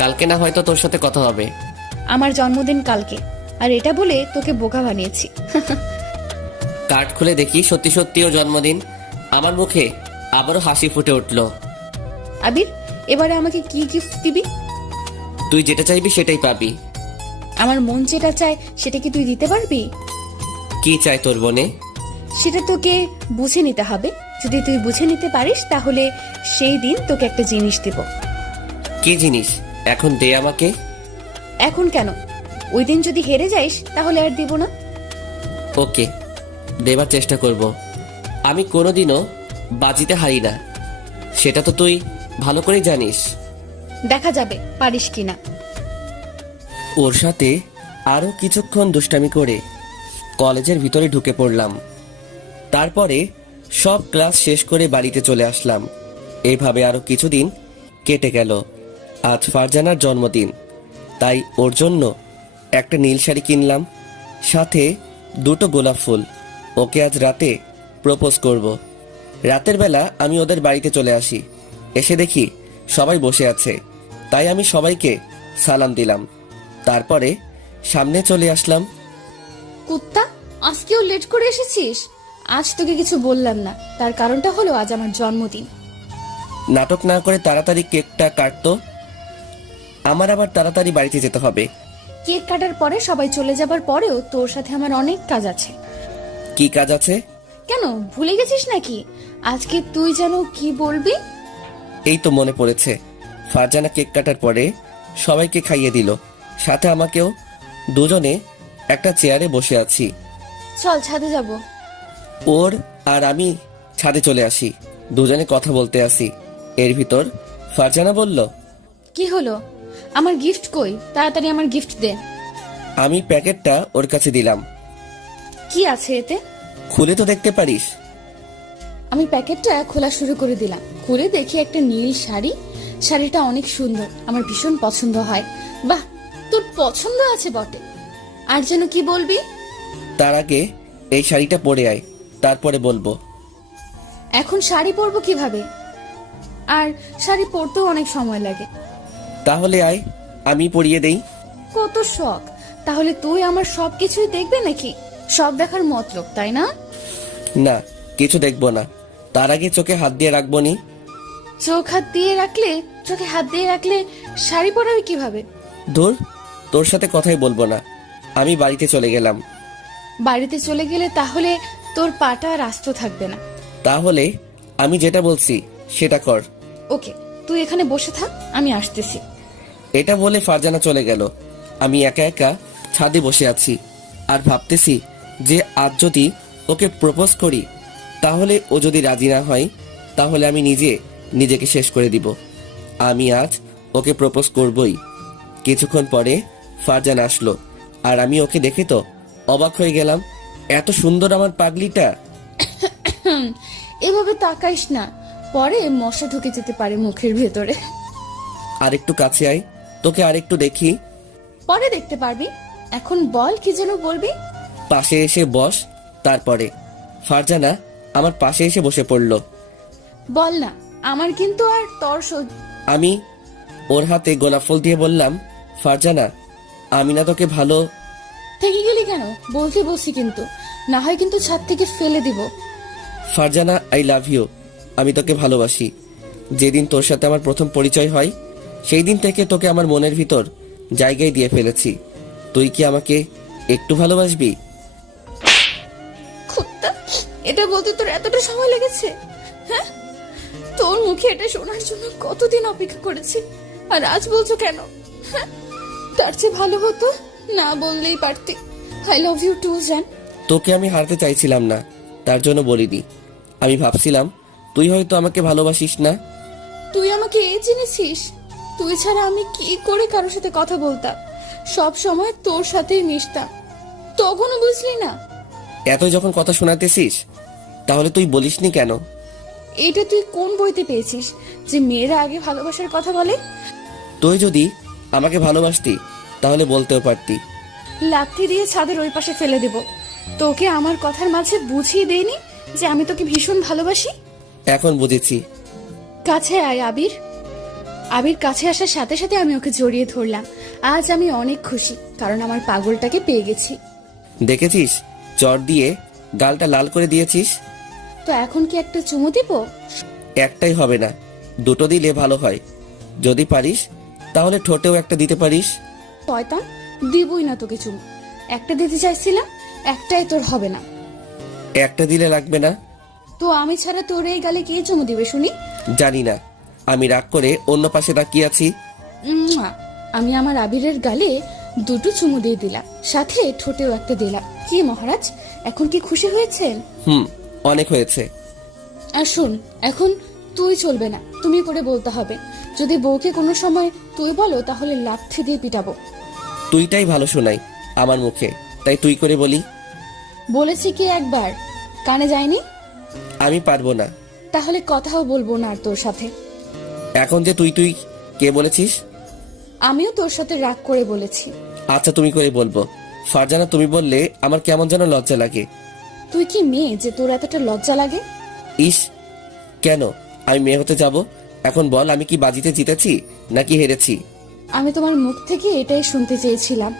কালকে না হয়তো তোর সাথে কথা হবে। আমার জন্মদিন কালকে, আর এটা বলে তোকে বোকা বানিয়েছি। কার্ড খুলে দেখি সত্যি সত্যি ওর জন্মদিন। আমার মুখে আবারও হাসি ফুটে উঠলো। আবির, এবারে আমাকে কি গিফট দিবি? তুই যেটা চাইবি সেটাই পাবি। আমার মন যেটা চায় সেটা কি তুই দিতে পারবি? কি চাই তোর মনে? সেটা তোকে বুঝে নিতে হবে। যদি তুই বুঝে নিতে পারিস তাহলে সেই দিন তোকে একটা জিনিস দেব। কি জিনিস? এখন দে আমাকে। এখন কেন? ওই দিন যদি হেরে যাইস তাহলে আর দিব না। ওকে, দেবার চেষ্টা করব। আমি কোনোদিনও বাজিতে হারি না, সেটা তো তুই ভালো করেই জানিস। দেখা যাবে পারিস কিনা। ওর সাথে আরো কিছুক্ষণ দুষ্টামি করে কলেজের ভিতরে ঢুকে পড়লাম। তারপরে সব ক্লাস শেষ করে বাড়িতে চলে আসলাম। এইভাবে আরো কিছুদিন কেটে গেল। আজ ফারজানার জন্মদিন, তাই ওর জন্য একটা নীল শাড়ি কিনলাম, সাথে 2টো গোলাপ ফুল। ওকে আজ রাতে প্রপোজ করব। রাতের বেলা আমি ওদের বাড়িতে চলে আসি। এসে দেখি সবাই বসে আছে, তাই আমি সবাইকে সালাম দিলাম। তারপরে সামনে চলে আসলাম। কুত্তা, আজকেও লেট করে এসেছিস? আজ তোকে কিছু বললাম না, তার কারণটা হলো আজ আমার জন্মদিন। নাটক না করে তাড়াতাড়ি কেকটা কাটতো, আমার আবার তাড়াতাড়ি বাড়িতে যেতে হবে। কেক কাটার পরে সবাই চলে যাবার পরেও তোর সাথে আমার অনেক কাজ আছে। কি কাজ আছে? কেন, ভুলে গেছিস নাকি? আজকে তুই যেন কি বলবি? এই তো মনে পড়েছে। ফারজানা কেক কাটার পরে সবাইকে খাইয়ে দিল, সাথে আমাকেও। দুজনে একটা চেয়ারে বসে আছি। চল ছাদে যাব। ওর আর আমি ছাদে চলে আসি। দুজনে কথা বলতে আসি। এর ভিতর ফারজানা বলল, কি হলো? আমার গিফট কই? তাড়াতাড়ি আমার গিফট দে। আমি প্যাকেটটা ওর কাছে দিলাম। কি আছে এতে? খুলে তো দেখতে পারিস। আমি প্যাকেটটা খোলা শুরু করে দিলাম। খুলে দেখি একটা নীল শাড়ি। শাড়িটা অনেক সুন্দর, আমার ভীষণ পছন্দ হয়। বাহ, তোর পছন্দ আছে বটে। আর যেন কি বলবি? তার আগে এই শাড়িটা পরে আয়, তারপরে বলবো। এখন শাড়ি পরবো কিভাবে? আর শাড়ি পরতেও অনেক সময় লাগে। তাহলে আয়, আমি পরিয়ে দেই। কত শখ! তাহলে তুই আমার সবকিছুই দেখবে নাকি? সব দেখার মতলব, তাই না? না, কিছু দেখবো না। তার আগে চোখে হাত দিয়ে রাখবো নি। চোখে হাত দিয়ে রাখলে শাড়ি পরাবে কিভাবে? ধুর, তোর সাথে কথাই বলবো না। আমি বাড়িতে চলে গেলাম। বাড়িতে চলে গেলে তাহলে তোর পাটা আর আস্ত থাকবে না। তাহলে আমি যেটা বলছি সেটা কর। ওকে, তুই এখানে বসে থাক, আমি আসতেছি। এটা বলে ফারজানা চলে গেল। আমি একা একা ছাদে বসে আছি আর ভাবতেছি যে আজ যদি ওকে প্রপোজ করি, তাহলে ও যদি রাজি না হয় তাহলে আমি নিজেকে শেষ করে দিব। আমি আজ ওকে প্রপোজ করবই। কিছুক্ষণ পরে ফারজানা আসলো, আর আমি ওকে দেখে তো অবাক হয়ে গেলাম। এত সুন্দর আমার পাগলিটা। এভাবে তাকাইস না, পরে মশা ঢুকে যেতে পারে মুখের ভেতরে। আরেকটু কাছে আয়, তোকে আরেকটু দেখি। পরে দেখতে পারবি, এখন বল কি যেন বলবি। পাশে এসে বস। তারপরে ফারজানা আমার পাশে এসে বসে পড়ল। বল না, আমার কিন্তু আর তর আমি ওর হাতে গোলাপ ফুল দিয়ে বললাম, ফারজানা, আমি না তোকে ভালো। থেকে গেলি কেন? বলতে বসি কিন্তু, না হয় কিন্তু ছাদ থেকে ফেলে দিব। Farzana, I love you. আমি তোকে ভালোবাসি। যেদিন তোর সাথে আমার প্রথম পরিচয় হয় সেই দিন থেকে তোকে আমার মনের ভিতর জায়গায় দিয়ে ফেলেছি। তুই কি আমাকে একটু ভালোবাসবি? কুত্তা, এটা বলতে তোর এতটা সময় লেগেছে? হ্যাঁ, তোর মুখে এটা শোনার জন্য কতদিন অপেক্ষা করেছি, আর আজ বলছো কেন? হ্যাঁ, তার চেয়ে ভালো হতো না বললেই পারতি। আই লাভ ইউ টু জান। তোকে আমি হারতে চাইছিলাম না, তার জন্য বলিনি। আমি ভাবছিলাম তুই হয়তো আমাকে ভালোবাসিস না। তুই আমাকে এই চিনেছিস? তুই ছাড়া আমি কি করে কারোর সাথে কথা বলতাম? সব সময় তোর সাথেই মিশতাম, তখনও বুঝলি না? এতই যখন কথা শোনাতেছিস তাহলে তুই বলিসনি কেন? এটা তুই কোন বইতে পেয়েছিস যে মেয়েরা আগে ভালোবাসার কথা বলে? তুই যদি আমাকে ভালোবাসতি তাহলে বলতেও পারতি। লাথি দিয়ে ছাদের ওই পাশে ফেলে দেব। তোকে আমার কথার মাঝে বুঝিয়ে দেইনি যে আমি তোকে ভীষণ ভালোবাসি? এখন বুঝেছি। কাছে আয় আবির। আবির কাছে আসার সাথে সাথে আমি ওকে জড়িয়ে ধরলাম। আজ আমি অনেক খুশি, কারণ আমার পাগলটাকে পেয়ে গেছি। দেখেছিস, চর দিয়ে গালটা লাল করে দিয়েছিস। তো এখন কি একটা চুমু দিব? একটাই হবে না, দুটো দিলে ভালো হয়। যদি পারিস তাহলে ঠোঁটেও একটা দিতে পারিস। শয়তান, দিবই না তোকে চুমু। একটা দিতে চাইছিলাম, একটাই তোর হবে না। একটা দিলে লাগবে না? তো আমি ছাড়া তোর এই গালে কে চুমু দিবে শুনি? জানি না, আমি রাগ করে অন্য পাশে তাকিয়ে আছি। উম্মুয়া। আমি আমার আবিরের গালে দুটো চুমু দিয়ে দিলাম, সাথে ঠোঁটেও একটা দিলাম। কি মহারাজ, এখন কি খুশি হয়েছেন? অনেক হয়েছে। আর শোন, এখন তুই চলবে না, তুমি করে বলতে হবে। যদি বউকে কোনো সময় তুই বলো তাহলে লাথি দিয়ে পিটাবো। তুইটাই ভালো শোনাই আমার মুখে, তাই তুই করে বলি। বলেছি কি একবার, কানে যায়নি? আমি পারবো না। তাহলে কথাও বলবো না আর তোর সাথে। এখন যে তুই তুই কে বলেছিস? আমিও তোর সাথে রাগ করে বলেছি। আচ্ছা তুমি করে বলবো। ফারজানা তুমি বললে আমার কেমন যেন লজ্জা লাগে। তুই কি মেয়ে যে তোর এতটা লজ্জা লাগে? ইস, কেন আমি মেয়ে হতে যাব? এখন বল, আমি কি বাজিতে জিতেছি নাকি হেরেছি? আমি তোমার মুখ থেকে এটাই শুনতে চেয়েছিলাম।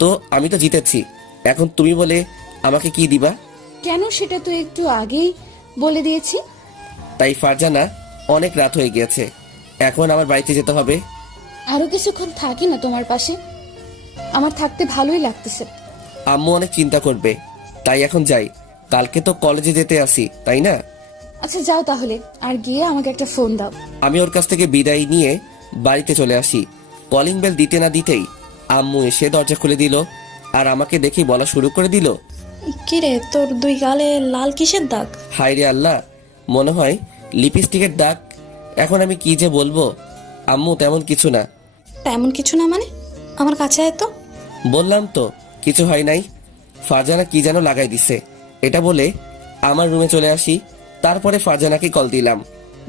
তো আমি তো জিতেছি, এখন তুমি বলে আমাকে কি দিবা? কেন সেটা তো একটু আগেই বলে দিয়েছি। তাই ফারজানা, অনেক রাত হয়ে গিয়েছে, এখন আমার বাড়িতে যেতে হবে। আরো কিছুক্ষণ থাকি না তোমার পাশে? আমার থাকতে ভালোই লাগতেছে। আম্মু অনেক চিন্তা করবে, তাই এখন যাই। কালকে তো কলেজে যেতে আসি, তাই না? আচ্ছা যাও তাহলে, আর গিয়ে আমাকে একটা ফোন দাও। আমি ওর কাছ থেকে বিদায় নিয়ে বাড়িতে চলে আসি। কলিং বেল দিতে না দিতেই আম্মু এসে দরজা খুলে দিল, আর আমাকে দেখে বলা শুরু করে দিল, কিরে তোর দুই গালে লাল কিসের দাগ? হায় রে আল্লাহ, মনে হয় লিপস্টিকের দাগ। এখন আমি কি যে বলবো? আম্মু তেমন কিছু না। তেমন কিছু না মানে? আমার কাছে আয় তো। বললাম তো কিছু হয় নাই। ফারজানা কি যেন লাগাই দিছে, এটা বলে আমার রুমে চলে আসি। তারপরে ফারজানাকে কল দিলাম।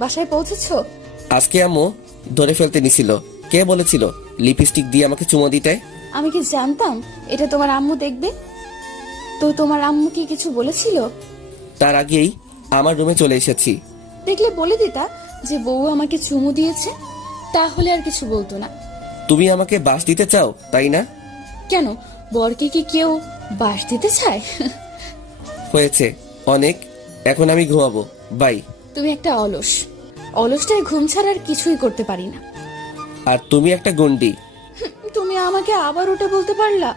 বাসায় পৌঁছেছো? আজকে আম্মু ধরে ফেলতে নিছিল। কে বলেছিল লিপস্টিক দিয়ে আমাকে চুমো দিতে? আমি কি জানতাম এটা তোমার আম্মু দেখবে? তো তোমার আম্মু কি কিছু বলেছিল? তার আগেই আমার রুমে চলে এসেছি। দেখলে বলে দিতা যে বউ আমাকে চুমু দিয়েছে, তাহলে আর কিছু বলতো না। তুমি আমাকে বাস দিতে চাও, তাই না? কেন, বরকে কি কেউ বাস দিতে চায়? হয়েছে অনেক, এখন আমি ঘুমাবো, বাই। তুমি একটা অলস। অলসটায় ঘুম ছাড়া আর কিছুই করতে পারি না। আর তুমি একটা গুন্ডি। তুমি আমাকে আবার ওটা বলতে পারলা?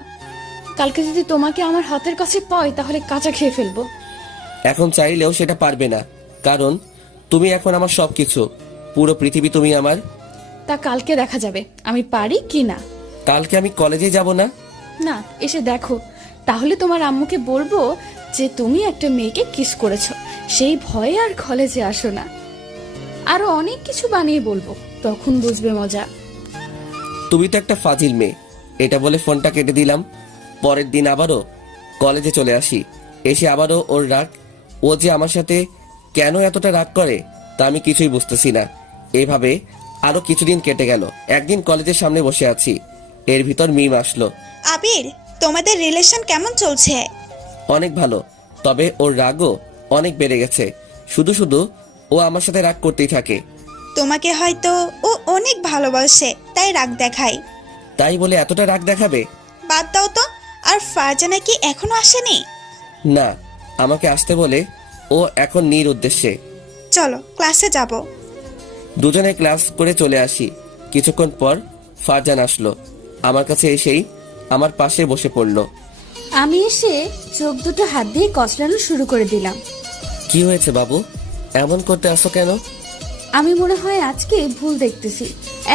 কালকে যদি তোমাকে আমার হাতের কাছে পাই তাহলে কাঁচা খেয়ে ফেলবো। এখন চাইলেও সেটা পারবে না, কারণ তুমি এখন আমার সবকিছু, পুরো পৃথিবী তুমি আমার। তা কালকে দেখা যাবে আমি পারি কি না। কালকে আমি কলেজে যাব না। না, এসে দেখো, তাহলে তোমার আম্মুকে বলবো যে তুমি একটা মেয়েকে কিস করেছো, সেই ভয়ে আর কলেজে আসো না। আরো অনেক কিছু বানিয়ে বলবো, তখন বুঝবে মজা। তুমি তো একটা ফাজিল মেয়ে। এটা বলে ফোনটা কেটে দিলাম। পরের দিন আবারও কলেজে চলে আসি। এসে আবারও ওর রাগ। ও যে আমার সাথে কেন এতটা রাগ করে তা আমি কিছুই বুঝতেছি না। এভাবে আরো কিছুদিন কেটে গেল। একদিন কলেজের সামনে বসে আছি, এর ভিতর মিম আসলো। আবির, তোমাদের রিলেশন কেমন চলছে? অনেক ভালো, তবে ওর রাগও অনেক বেড়ে গেছে। শুধু শুধু ও আমার সাথে রাগ করতেই থাকে। তোমাকে হয়তো ও অনেক ভালোবাসে, তাই রাগ দেখায়। তাই বলে এতটা রাগ দেখাবে? বাদ দাও তো। আর ফারজানা কি এখনো আসেনি? না, আমাকে আসতে বলে ও এখন নির উদ্দেশ্যে। চলো ক্লাসে যাব। দুজনে ক্লাস করে চলে আসি। কিছুক্ষণ পর ফারজান আসলো। আমার কাছে এসেই আমার পাশে বসে পড়ল। আমি এসে চোখ দুটো হাত দিয়ে কচলানো শুরু করে দিলাম। কি হয়েছে বাবু, এমন করতে আসো কেন? আমি মনে হয় আজকে ভুল দেখতেছি।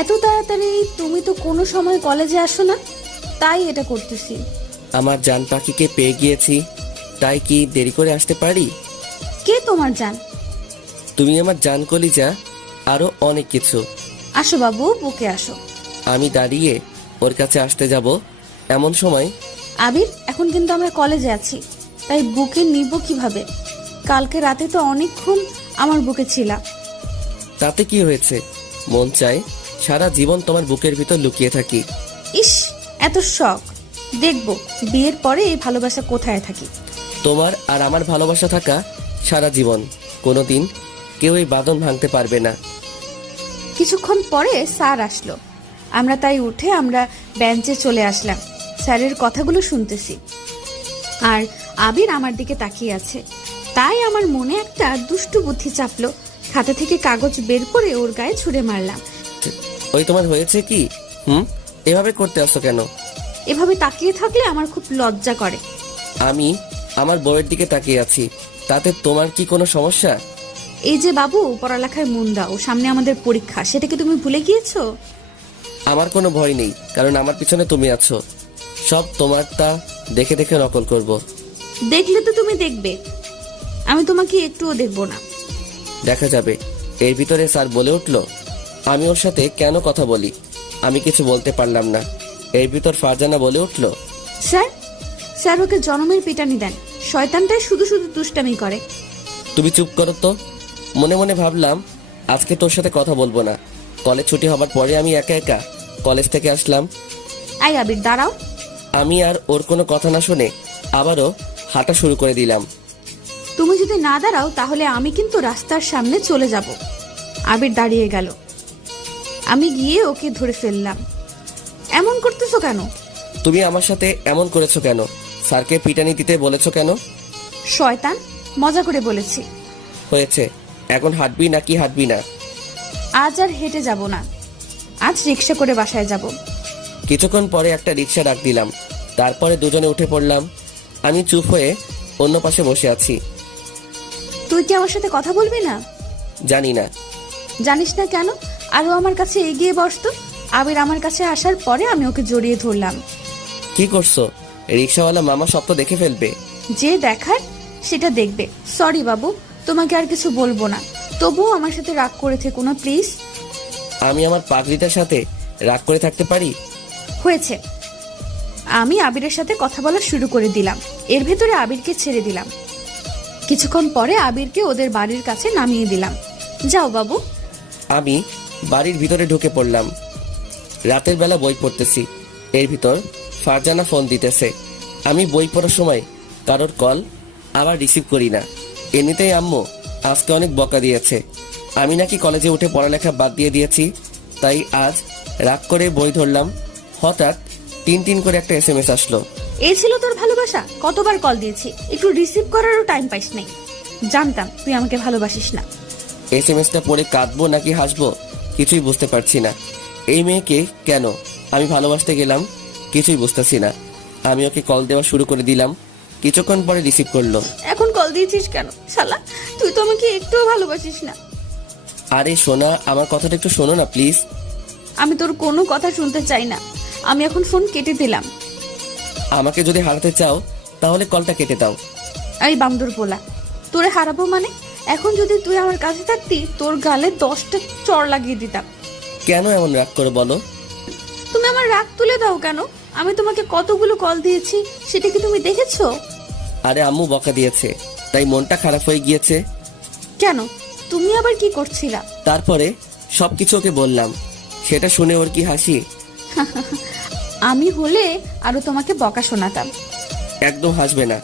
এত তাড়াতাড়ি তুমি তো কোনো সময় কলেজে আসো না, তাই এটা করতেছি। আমার জান পাখিকে পেয়ে গিয়েছি, তাই কি দেরি করে আসতে পারি? কে তোমার জান? তুমি আমার জান কলিজা, আরো অনেক কিছু। আসো বাবু, বুকে আসো। আমি দাঁড়িয়ে ওর কাছে আসতে যাব, এমন সময় আবির, এখন কিন্তু আমরা কলেজে আছি, তাই বুকে নিব কিভাবে? কালকে রাতে তো অনেকক্ষণ আমার বুকে ছিলা। তাতে কি হয়েছে? মন চায় সারা জীবন তোমার বুকের ভিতর লুকিয়ে থাকি। ইস, এত শখ। দেখবো বিয়ের পরে এই ভালোবাসা কোথায় থাকি। তোমার আর আমার ভালোবাসা থাকা সারা জীবন, কোনোদিন কেউ এই বাঁধন ভাঙতে পারবে না। কিছুক্ষণ পরে স্যার আসলো। আমরা তাই উঠে আমরা বেঞ্চে চলে আসলাম। স্যারের কথাগুলো শুনতেছি আর আবির আমার দিকে তাকিয়ে আছে। তাই আমার মনে একটা দুষ্টু বুদ্ধি চাপলো। খাতা থেকে কাগজ বের করে ওর গায়ে ছুঁড়ে মারলাম। ওই তোমার হয়েছে কি? এভাবে করতে আসছো কেন? এভাবে তাকিয়ে থাকলে আমার খুব লজ্জা করে। আমি আমার বউয়ের দিকে তাকিয়ে আছি, তাতে তোমার কি কোনো সমস্যা? এই যে বাবু, পড়ালেখায় মন দাও, সামনে আমাদের পরীক্ষা, সেটাকে তুমি ভুলে গিয়েছো? আমার কোনো ভয় নেই, কারণ আমার পিছনে তুমি আছো। সব তোমারটা দেখে দেখে নকল করব। দেখলে তো তুমি দেখবে, আমি তোমাকে একটুও দেখবো না। দেখা যাবে। এর ভিতরে স্যার বলে উঠলো, আমি ওর সাথে কেন কথা বলি? আমি কিছু বলতে পারলাম না। এর ভিতর ফারজানা বলে উঠলো, স্যার, স্যার ওকে জনমের পিটানি দেন। শয়তানটাই শুধু শুধু দুষ্টামি করে। তুমি চুপ করো তো। মনে মনে ভাবলাম আজকে তোর সাথে কথা বলবো না। কলেজ ছুটি হবার পরে আমি একা একা কলেজ থেকে আসলাম। আই আবির, দাঁড়াও। আমি আর ওর কোনো কথা না শুনে আবারও হাঁটা শুরু করে দিলাম। তুমি যদি না দাঁড়াও তাহলে আমি কিন্তু রাস্তার সামনে চলে যাব। আবির দাঁড়িয়ে গেল। আমি গিয়ে ওকে ধরে ফেললাম। এমন করতেছো কেন? তুমি আমার সাথে এমন করেছো কেন? স্যারকে পিটানি দিতে বলেছো কেন? শয়তান, মজা করে বলেছি। হয়েছে, এখন হাঁটবি নাকি হাঁটবি না? আজ আর হেঁটে যাব না, আজ রিক্সা করে বাসায় যাব। কিছুক্ষণ পরে একটা রিক্সা ডাক দিলাম, তারপরে দুজনে উঠে পড়লাম। আমি চুপ হয়ে অন্য পাশে বসে আছি। তুই কি আমার সাথে কথা বলবি না? জানি না। জানিস না কেন? আরো আমার কাছে এগিয়ে বসতো। আবির আমার কাছে আসার পরে আমি ওকে জড়িয়ে ধরলাম। কি করছো? রিক্সাওয়ালা মামা সব তো দেখে ফেলবে। যে দেখার সেটা দেখবে। সরি বাবু, তোমাকে আর কিছু বলবো না। তবুও আমার সাথে রাগ করে থেকো না প্লিজ। আমি আমার পাগড়িটার সাথে রাগ করে থাকতে পারি? হয়েছে। আমি আবিরের সাথে কথা বলা শুরু করে দিলাম। এর ভেতরে আবিরকে ছেড়ে দিলাম। কিছুক্ষণ পরে আবিরকে ওদের বাড়ির কাছে নামিয়ে দিলাম। যাও বাবু। আমি বাড়ির ভিতরে ঢুকে পড়লাম। রাতের বেলা বই পড়তেছি। এর ভিতর ফারজানা ফোন দিতেছে। আমি বই পড়ার সময় কারোর কল আবার রিসিভ করি না। এমনিতেই আম্মু আজকে অনেক বকা দিয়েছে। আমি নাকি কলেজে উঠে পড়ালেখা বাদ দিয়ে দিয়েছি, তাই আজ রাগ করে বই ধরলাম। হঠাৎ টিন করে একটা SMS আসলো। এই ছিল তোর ভালোবাসা? কতবার কল দিয়েছি, একটু রিসিভ করারও টাইম পাইস নাই। জানতাম তুই আমাকে ভালোবাসিস না। SMSটা পড়ে কাঁদবো নাকি হাসবো কিছুই বুঝতে পারছি না। এই মেয়েকে কেন আমি ভালোবাসতে গেলাম কিছুই বুঝতেছি না। আমি ওকে কল দেওয়া শুরু করে দিলাম। কিছুক্ষণ পরে রিসিভ করলো। এখন কল দিয়েছিস কেন শালা? তুই তো আমাকে একটুও ভালোবাসিস না। আরে সোনা, আমার কথাটা একটু শোনো না প্লিজ। আমি তোর কোনো কথা শুনতে চাই না। আমি এখন ফোন কেটে দিলাম। আমাকে যদি হারাতে চাও তাহলে কলটা কেটে দাও। এই বান্দর পোলা, তোরে হারাবো মানে? এখন যদি তুই আমার কাছে থাকতি তোর গালে 10টা চড় লাগিয়ে দিতাম। কেন এমন রাগ করে বলো? তুমি আমার রাগ তুলে দাও কেন? আমি তোমাকে কতগুলো কল দিয়েছি, সেটা কি তুমি দেখেছো? আরে আম্মু বকা দিয়েছে, তাই মনটা খারাপ হয়ে গিয়েছে। কেন? তুমি আবার কি করছিলা? তারপরে সবকিছু ওকে বললাম। সেটা শুনে ওর কি হাসি। আমি হলে আরো তোমাকে বকা শোনাতাম। একদম হাসবে না,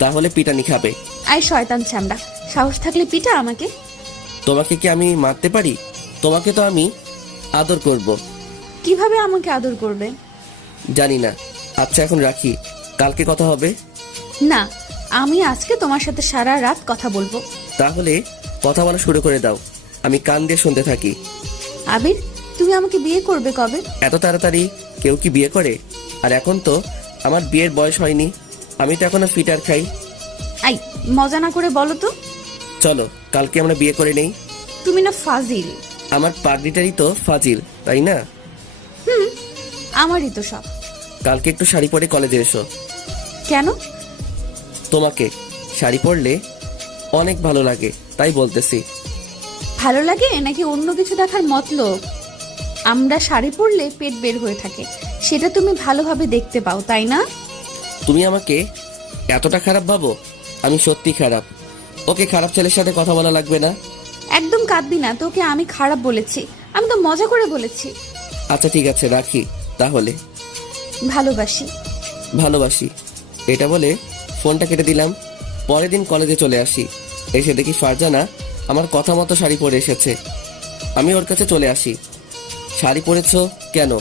তাহলে পিটানি খাবে। আই শয়তান ছ্যামড়া, সাহস থাকলে পিটা আমাকে। তোমাকে কি আমি মারতে পারি? তোমাকে তো আমি আদর করব। কিভাবে আমাকে আদর করবে? জানি না। আচ্ছা এখন রাখি, কালকে কথা হবে। না, আমি আজকে তোমার সাথে সারা রাত কথা বলবো। তাহলে কথা বলা শুরু করে দাও, আমি কান দিয়ে শুনতে থাকি। আবির, তুমি আমাকে বিয়ে করবে কবে? এত তাড়াতাড়ি কেউ কি বিয়ে করে? আর এখন তো আমার বিয়ের বয়স হয়নি, আমি তো এখনো ফিটার খাই। আই, মজা না করে বলো তো। চলো কালকে আমরা বিয়ে করে নেই। তুমি না ফাজিল। আমার পাগড়িটারই তো ফাজিল, তাই না? আমারই তো সব। কালকে একটু শাড়ি পরে কলেজে এসো। কেন? তোমাকে শাড়ি পরলে অনেক ভালো লাগে, তাই বলতেছি। ভালো লাগে নাকি অন্য কিছু দেখার মতলব? আমরা শাড়ি পরলে পেট বের হয়ে থাকে, সেটা তুমি ভালোভাবে দেখতে পাও, তাই না? তুমি আমাকে এতটা খারাপ ভাবো? আমি সত্যি খারাপ। ওকে, খারাপ ছেলের সাথে কথা বলা লাগবে না। একদম কাঁদবি না, তোকে আমি খারাপ বলেছি, আমি তো মজা করে বলেছি। আচ্ছা ঠিক আছে, রাখি তাহলে। ভালোবাসি। ভালোবাসি। এটা বলে ফোনটা কেটে দিলাম। পরের দিন কলেজে চলে আসি। এসে দেখি ফারজানা আমার কথা মতো শাড়ি পরে এসেছে। আমি ওর কাছে চলে আসি। শাড়ি পরেছো কেন?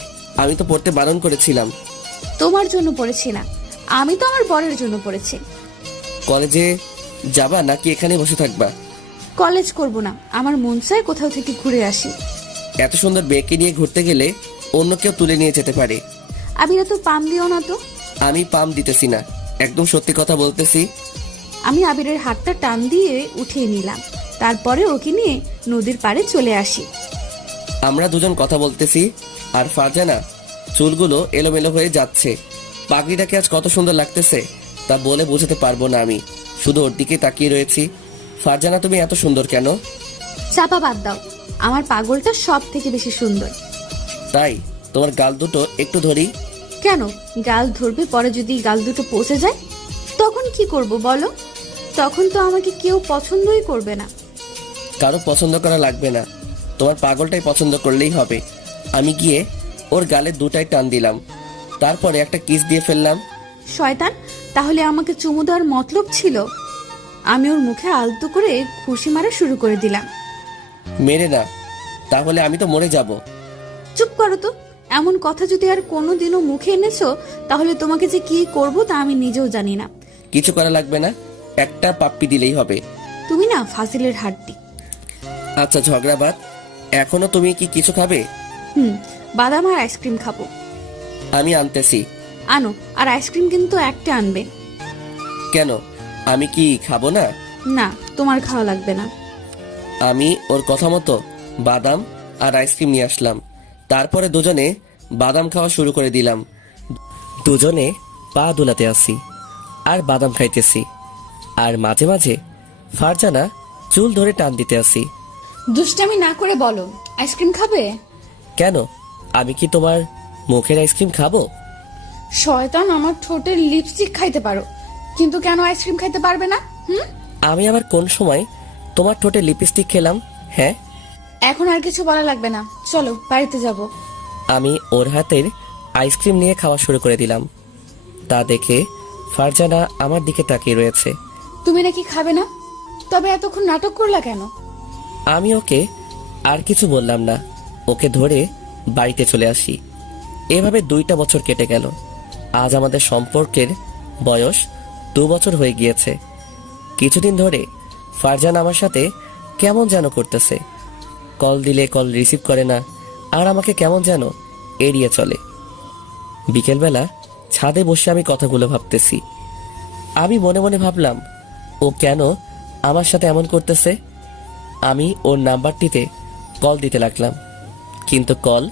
আমি তো পরতে বারণ করেছিলাম। তোমার জন্য পড়েছি না, আমি তো আমার বরের জন্য পড়েছি। কলেজে যাবা নাকি এখানে বসে থাকবা? কলেজ করব না, আমার মন চায় কোথাও থেকে ঘুরে আসি। এত সুন্দর মেয়েকে নিয়ে ঘুরতে গেলে অন্য কেউ তুলে নিয়ে যেতে পারে। আবিরা তো পাম দিও না তো। আমি পাম দিতেছি না, একদম সত্যি কথা বলতেছি। আমি আবিরের হাতটা টান দিয়ে উঠিয়ে নিলাম, তারপরে ওকে নিয়ে নদীর পাড়ে চলে আসি। আমরা দুজন কথা বলতেছি আর ফারজানা চুলগুলো এলোমেলো হয়ে যাচ্ছে। পাগড়িটাকে আজ কত সুন্দর লাগতেছে তা বলে বোঝাতে পারবো না। আমি শুধু ওর দিকে তাকিয়ে রয়েছি। ফারজানা তুমি এত সুন্দর কেন? চাপা বাদ দাও, আমার পাগলটা সব থেকে বেশি সুন্দর। তাই? তোমার গাল দুটো একটু ধরি। কেন? গাল ধরবে, পরে যদি গাল দুটো পচে যায় তখন কি করব বলো? তখন তো আমাকে কেউ পছন্দই করবে না। কারো পছন্দ করা লাগবে না, তোমার পাগলটাই পছন্দ করলেই হবে। আমি গিয়ে ওর গালে দুটাই টান দিলাম, তারপরে একটা কিস দিয়ে ফেললাম। শয়তান, তাহলে আমাকে চুমু দেওয়ার মতলব ছিল? আমি ওর মুখে আলতো করে খুশি মারা শুরু করে দিলাম। মেরে না, তাহলে আমি তো মরে যাব। চুপ করো তো, এমন কথা যদি আর কোনোদিনও মুখে এনেছো তাহলে তোমাকে যে কি করব তা আমি নিজেও জানি না। কিছু করা লাগবে না, একটা পাপ্পি দিলেই হবে। তুমি না ফাজিলের হাড্ডি। আচ্ছা ঝগড়া বাদ, এখনো তুমি কি কিছু খাবে? বাদাম আর আইসক্রিম খাবো। আমি আনতেছি। আনো, আর আইসক্রিম কিন্তু একটা আনবে। কেন, আমি কি খাবো না? না, তোমার খাওয়া লাগবে না। আমি ওর কথা মতো বাদাম আর আইসক্রিম নিয়ে আসলাম। তারপরে দুজনে বাদাম খাওয়া শুরু করে দিলাম। দুজনে পা দুলাতে আসি আর বাদাম খাইতেছি, আর মাঝে মাঝে ফারজানা চুল ধরে টান দিতে আসি। দুষ্টামি না করে বলো, আইসক্রিম খাবে? কেন, আমি কি তোমার মুখের আইসক্রিম খাবো? শয়তান, আমার ঠোঁটের লিপস্টিক খাইতে পারো, কিন্তু কেন আইসক্রিম খাইতে পারবে না? আমি আবার কোন সময় তোমার ঠোঁটে লিপস্টিক খেলাম? হ্যাঁ, এখন আর কিছু বলা লাগবে না, চলো বাড়িতে যাব। আমি ওর হাতের আইসক্রিম নিয়ে খাওয়া শুরু করে দিলাম। তা দেখে ফারজানা আমার দিকে তাকিয়ে রয়েছে। তুমি নাকি খাবে না, তবে এতক্ষণ নাটক করলা কেন? আমি ওকে আর কিছু বললাম না, ওকে ধরে বাড়িতে চলে আসি। এভাবে 2টা বছর কেটে গেল। আজ আমাদের সম্পর্কের বয়স 2 বছর হয়ে গিয়েছে। কিছুদিন ধরে ফারজানা আমার সাথে কেমন যেন করতেছে। কল দিলে কল রিসিভ করে না, আর আমাকে কেমন যেন এড়িয়ে চলে। বিকেলবেলা ছাদে বসে আমি কথাগুলো ভাবতেছি। আমি মনে মনে ভাবলাম, ও কেন আমার সাথে এমন করতেছে। আমি ওর নাম্বারটিতে কল দিতে লাগলাম, কিন্তু কল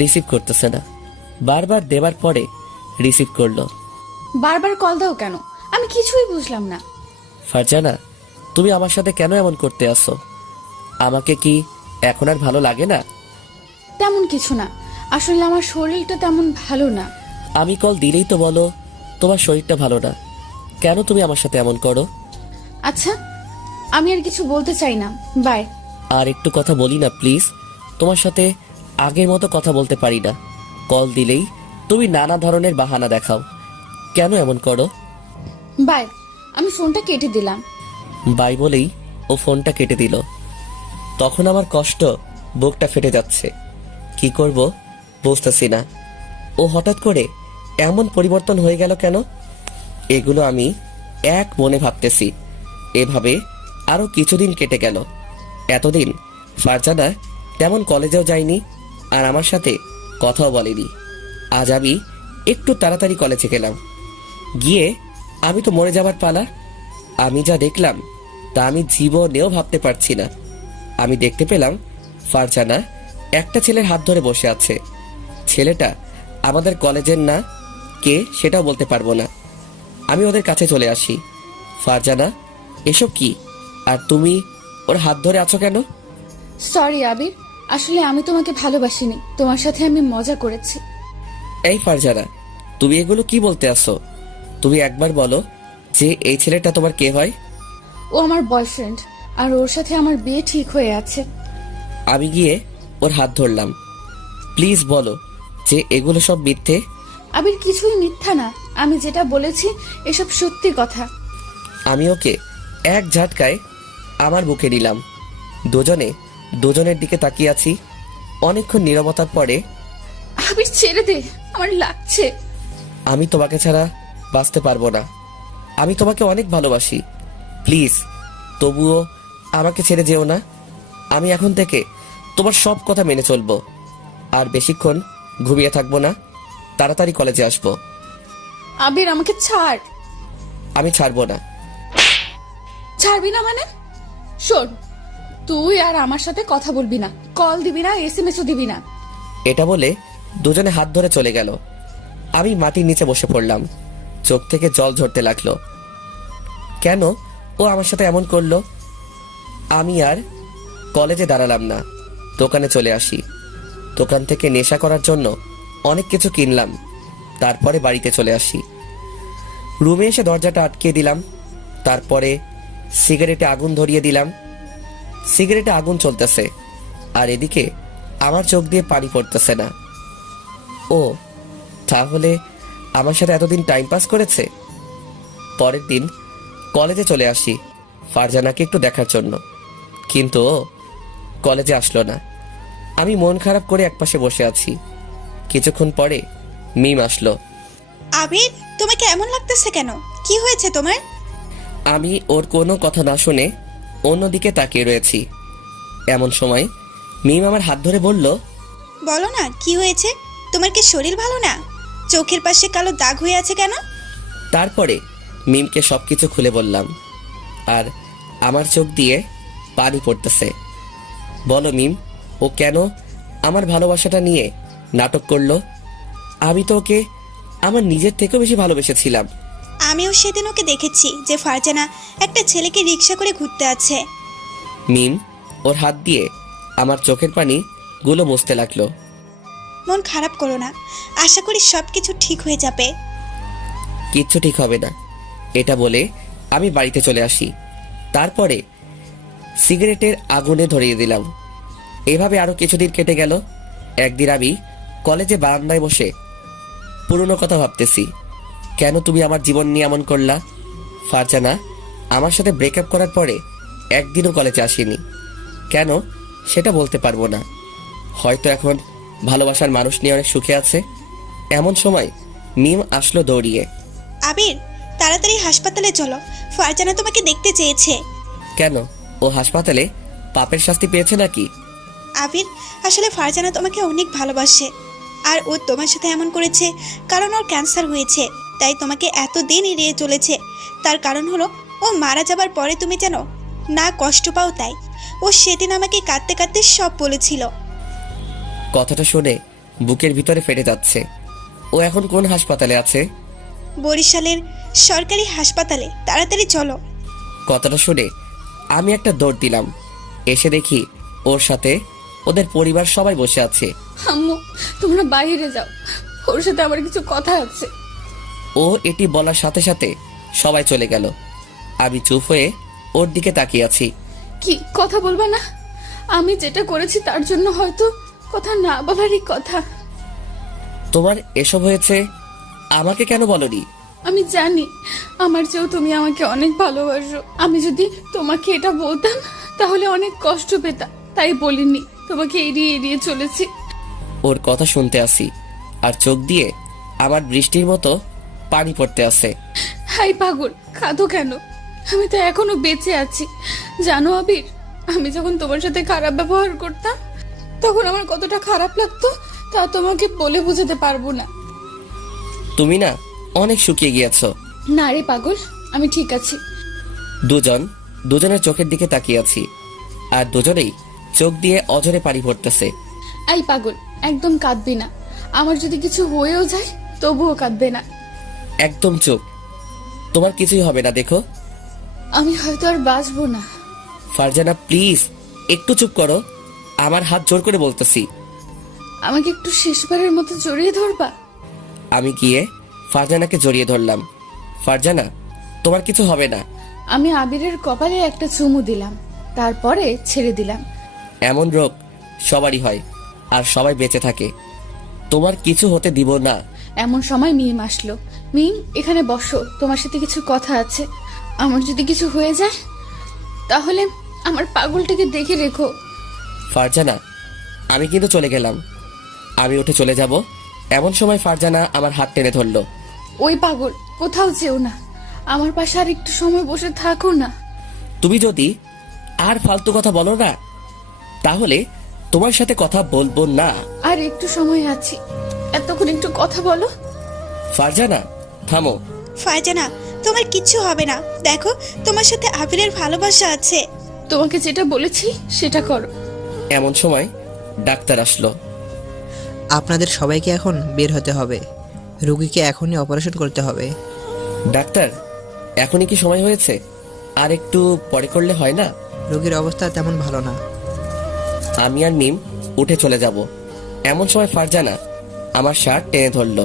রিসিভ করতেছে না। বারবার দেবার পরে রিসিভ করলো। বারবার কল দাও কেন? আমি কিছুই বুঝলাম না। ফারজানা, তুমি আমার সাথে কেন এমন করতে আসো? আমাকে কি এখন আর ভালো লাগে না? তেমন কিছু না, আসলে আমার শরীরটা তেমন ভালো না। আমি কল দিলেই তো বলো তোমার শরীরটা ভালো না। কেন তুমি আমার সাথে এমন করো? আচ্ছা, আমি আর কিছু বলতে চাই না, বাই। আর একটু কথা বলি না প্লিজ? তোমার সাথে আগের মতো কথা বলতে পারি না। কল দিলেই তুমি নানা ধরনের বাহানা দেখাও। কেন এমন করো? বাই। আমি ফোনটা কেটে দিলাম। বাই বলেই ও ফোনটা কেটে দিল। তখন আমার কষ্ট, বুকটা ফেটে যাচ্ছে। কি করব বুঝতেছি না। ও হঠাৎ করে এমন পরিবর্তন হয়ে গেল কেন? এগুলো আমি এক মনে ভাবতেছি। এভাবে আরো কিছুদিন কেটে গেল। এতদিন ফারজানা তেমন কলেজেও যায়নি, আর আমার সাথে কথাও বলেনি। আজ আমি একটু তাড়াতাড়ি কলেজে গেলাম। গিয়ে আমি তো মরে যাবার পালা। আমি যা দেখলাম তা আমি জীবনেও ভাবতে পারছি না। আমি দেখতে পেলাম ফারজানা একটা ছেলের হাত ধরে বসে আছে। ছেলেটা আমাদের কলেজের না, কে সেটাও বলতে পারবো না। আমি ওদের কাছে চলে আসি। ফারজানা, এসব কি? আর তুমি ওর হাত ধরে আছো কেন? সরি আবির, আসলে আমি তোমাকে ভালোবাসিনি, তোমার সাথে আমি মজা করেছি। এই ফারজানা, তুমি এগুলো কি বলতে আসো? তুমি একবার বলো যে এই ছেলেটা তোমার কে হয়? ও আমার বয়ফ্রেন্ড, আর ওর সাথে আমার বিয়ে ঠিক হয়ে আছে। আমি গিয়ে ওর হাত ধরলাম। প্লিজ বলো যে এগুলো সব মিথ্যে। আবির, কিছুই মিথ্যা না, আমি যেটা বলেছি এসব সত্যি কথা। আমি ওকে এক ঝাটকায় আমার বুকে নিলাম। দুজনে দুজনের দিকে তাকিয়ে আছি। অনেকক্ষণ নীরবতার পরে আবির, ছেড়ে দে, আমার লাগছে। আমি তোমাকে ছাড়া বাঁচতে পারবো না। আমি তোমাকে অনেক ভালোবাসি। প্লিজ তবুও আমাকে ছেড়ে যেও না। আমি এখন থেকে তোমার সব কথা মেনে চলবো। আর বেশিক্ষণ ঘুমিয়ে থাকবো না, তাড়াতাড়ি কলেজে আসবো। আবির, আমাকে ছাড়। আমি ছাড়বো না। ছাড়বি না মানে? শোন, তুই আর আমার সাথে কথা বলবি না, কল দিবি না, এসএমএসও দিবি না। এটা বলে দুজনে হাত ধরে চলে গেল। আমি মাটির নিচে বসে পড়লাম। চোখ থেকে জল ঝরতে লাগলো। কেন ও আমার সাথে এমন করলো? আমি আর কলেজে দাঁড়ালাম না, দোকানে চলে আসি। দোকান থেকে নেশা করার জন্য অনেক কিছু কিনলাম। তারপরে বাড়িতে চলে আসি। রুমে এসে দরজাটা আটকে দিলাম। তারপরে সিগারেটে আগুন ধরিয়ে দিলাম। সিগারেটে আগুন চলতেছে আর এদিকে আমার চোখ দিয়ে পানি পড়তেছে না। ও তাহলে আমার সাথে এতদিন টাইম পাস করেছে। পরের দিন কলেজে চলে আসি ফারজানাকে একটু দেখার জন্য, কিন্তু ও কলেজে আসলো না। আমি মন খারাপ করে একপাশে বসে আছি। কিছুক্ষণ পরে মিম আসলো। আবির, তোমাকে এমন লাগতেছে কেন? কি হয়েছে তোমার? আমি ওর কোনো কথা না শুনে অন্যদিকে তাকিয়ে রয়েছি। এমন সময় মিম আমার হাত ধরে বলল, বলো না কি হয়েছে? তোমার কি শরীর ভালো না? চোখের পাশে কালো দাগ হয়ে আছে কেন? তারপরে মিমকে সবকিছু খুলে বললাম। আর আমার চোখ দিয়ে পানি পড়তেছে। বলো মিম, ও কেন আমার ভালোবাসাটা নিয়ে নাটক করলো? আমি তো ওকে আমার নিজের থেকেও বেশি ভালোবেসেছিলাম। আমিও সেদিন ওকে দেখেছি যে ফারজানা একটা ছেলেকে রিকশা করে ঘুরতে আছে। মিম ওর হাত দিয়ে আমার চোখের পানি গুলো মুছতে লাগলো। মন খারাপ করো না, আশা করি সব কিছু ঠিক হয়ে যাবে। কিচ্ছু ঠিক হবে না, এটা বলে আমি বাড়িতে চলে আসি। তারপরে সিগারেটের আগুনে ধরিয়ে দিলাম। এভাবে আরো কিছুদিন কেটে গেল। একদিন আমি কলেজে বারান্দায় বসে পুরনো কথা ভাবতেছি। কেন তুমি আমার জীবন নিয়ে এমন করলা? ফারজানা আমার সাথে ব্রেকআপ করার পরে একদিনও কলেজে আসেনি। কেন সেটা বলতে পারবো না। হয়তো এখন ভালোবাসার মানুষ নিয়ে অনেক সুখে আছে। এমন সময় মিম আসলো দৌড়িয়ে। আবির, তাড়াতাড়ি হাসপাতালে চলো, ফারজানা তোমাকে দেখতে চেয়েছে। কেন ও হাসপাতালে পাপের শাস্তি পেয়েছে নাকি? আবির, আসলে ফারজানা তোমাকে অনেক ভালোবাসে। আর ও তোমার সাথে এমন করেছে কারণ ওর ক্যান্সার হয়েছে, তাই তোমাকে এতদিন এড়িয়ে চলেছে। তার কারণ হলো ও মারা যাবার পরে তুমি যেন না কষ্ট পাও, তাই ও সেদিন আমাকে কাঁদতে কাঁদতে সব বলেছিল। কথাটা শুনে বুকের ভিতরে ফেটে যাচ্ছে। ও এখন কোন হাসপাতালে আছে? বরিশালের সরকারি হাসপাতালে, তাড়াতাড়ি চলো। কথাটা শুনে আমি একটা দৌড় দিলাম। এসে দেখি ওর সাথে ওদের পরিবার সবাই বসে আছে। আম্মু, তোমরা বাইরে যাও, ওর সাথে আমার কিছু কথা আছে। ও এটি বলার সাথে সাথে সবাই চলে গেল। আমি চুপ হয়ে ওর দিকে তাকিয়ে আছি। কি কথা বলবা না? আমি যেটা করেছি তার জন্য হয়তো কথা না বলারই কথা। তোমার এসব হয়েছে, আমাকে কেন বলনি? আমি জানি আমার চেয়েও তুমি আমাকে অনেক ভালোবাসো। আমি যদি তোমাকে এটা বলতাম তাহলে অনেক কষ্ট পেতাম, তাই বলিনি। তোমাকে এড়িয়ে এড়িয়ে চলেছি। ওর কথা শুনতে আসি আর চোখ দিয়ে আমার বৃষ্টির মতো পানি পড়তে আছে। হাই পাগল, কাঁদো কেন? আমি তো এখনো বেঁচে আছি। জানো আবির, আমি যখন তোমার সাথে খারাপ ব্যবহার করতাম তখন আমার কতটা খারাপ লাগতো তা তোমাকে বলে বোঝাতে পারবো না। তুমি না অনেক শুকিয়ে গিয়েছো। না রে পাগল, আমি ঠিক আছি। দুজনের চোখের দিকে তাকিয়ে আছি আর দুজনেই চোখ দিয়ে অঝরে পানি পড়তেছে। এই পাগল, একদম কাঁদবি না। আমার যদি কিছু হয়েও যায় তবুও কাঁদবে না। একদম চুপ, তোমার কিছুই হবে না। দেখো আমি হয়তো আর বাঁচবো না। ফারজানা প্লিজ একটু চুপ করো। আমার হাত জোর করে বলতেছি। আমাকে একটু শেষবারের মতো জড়িয়ে ধরবা? আমি গিয়ে ফারজানাকে জড়িয়ে ধরলাম। ফারজানা তোমার কিছু হবে না। আমি আবিরের কপালে একটা চুমু দিলাম। তারপরে ছেড়ে দিলাম। এমন রোগ সবারই হয়, আর সবাই বেঁচে থাকে। তোমার কিছু হতে দিব না। এমন সময় মিম আসলো। মিম, এখানে বসো, তোমার সাথে কিছু কথা আছে। আমার যদি কিছু হয়ে যায় তাহলে আমার পাগলটাকে দেখে রেখো। ফারজানা, আমি কিন্তু চলে গেলাম। আমি উঠে চলে যাব, এমন সময় ফারজানা আমার হাত টেনে ধরলো। ওই পাগল, কোথাও যেও না, আমার পাশে আর একটু সময় বসে থাকো না। তুমি যদি আর ফালতু কথা বলো না, তাহলে তোমার সাথে কথা বলবো না। আর একটু সময় আছে, এতক্ষণ একটু কথা বলো। ফারজানা, থামো। ফারজানা, তোমার কিচ্ছু হবে না। দেখো, তোমার সাথে আবিরের ভালোবাসা আছে। তোমাকে যেটা বলেছি সেটা করো। এমন সময় ডাক্তার আসলো। আপনাদের সবাইকে এখন বের হতে হবে। রুগীকে এখনই অপারেশন করতে হবে। ডাক্তার, এখনই কি সময় হয়েছে? আর একটু পরে করলে হয় না? রোগীর অবস্থা তেমন ভালো না। আমি আর মিম উঠে চলে যাব, এমন সময় ফারজানা আমার শার্ট টেনে ধরলো।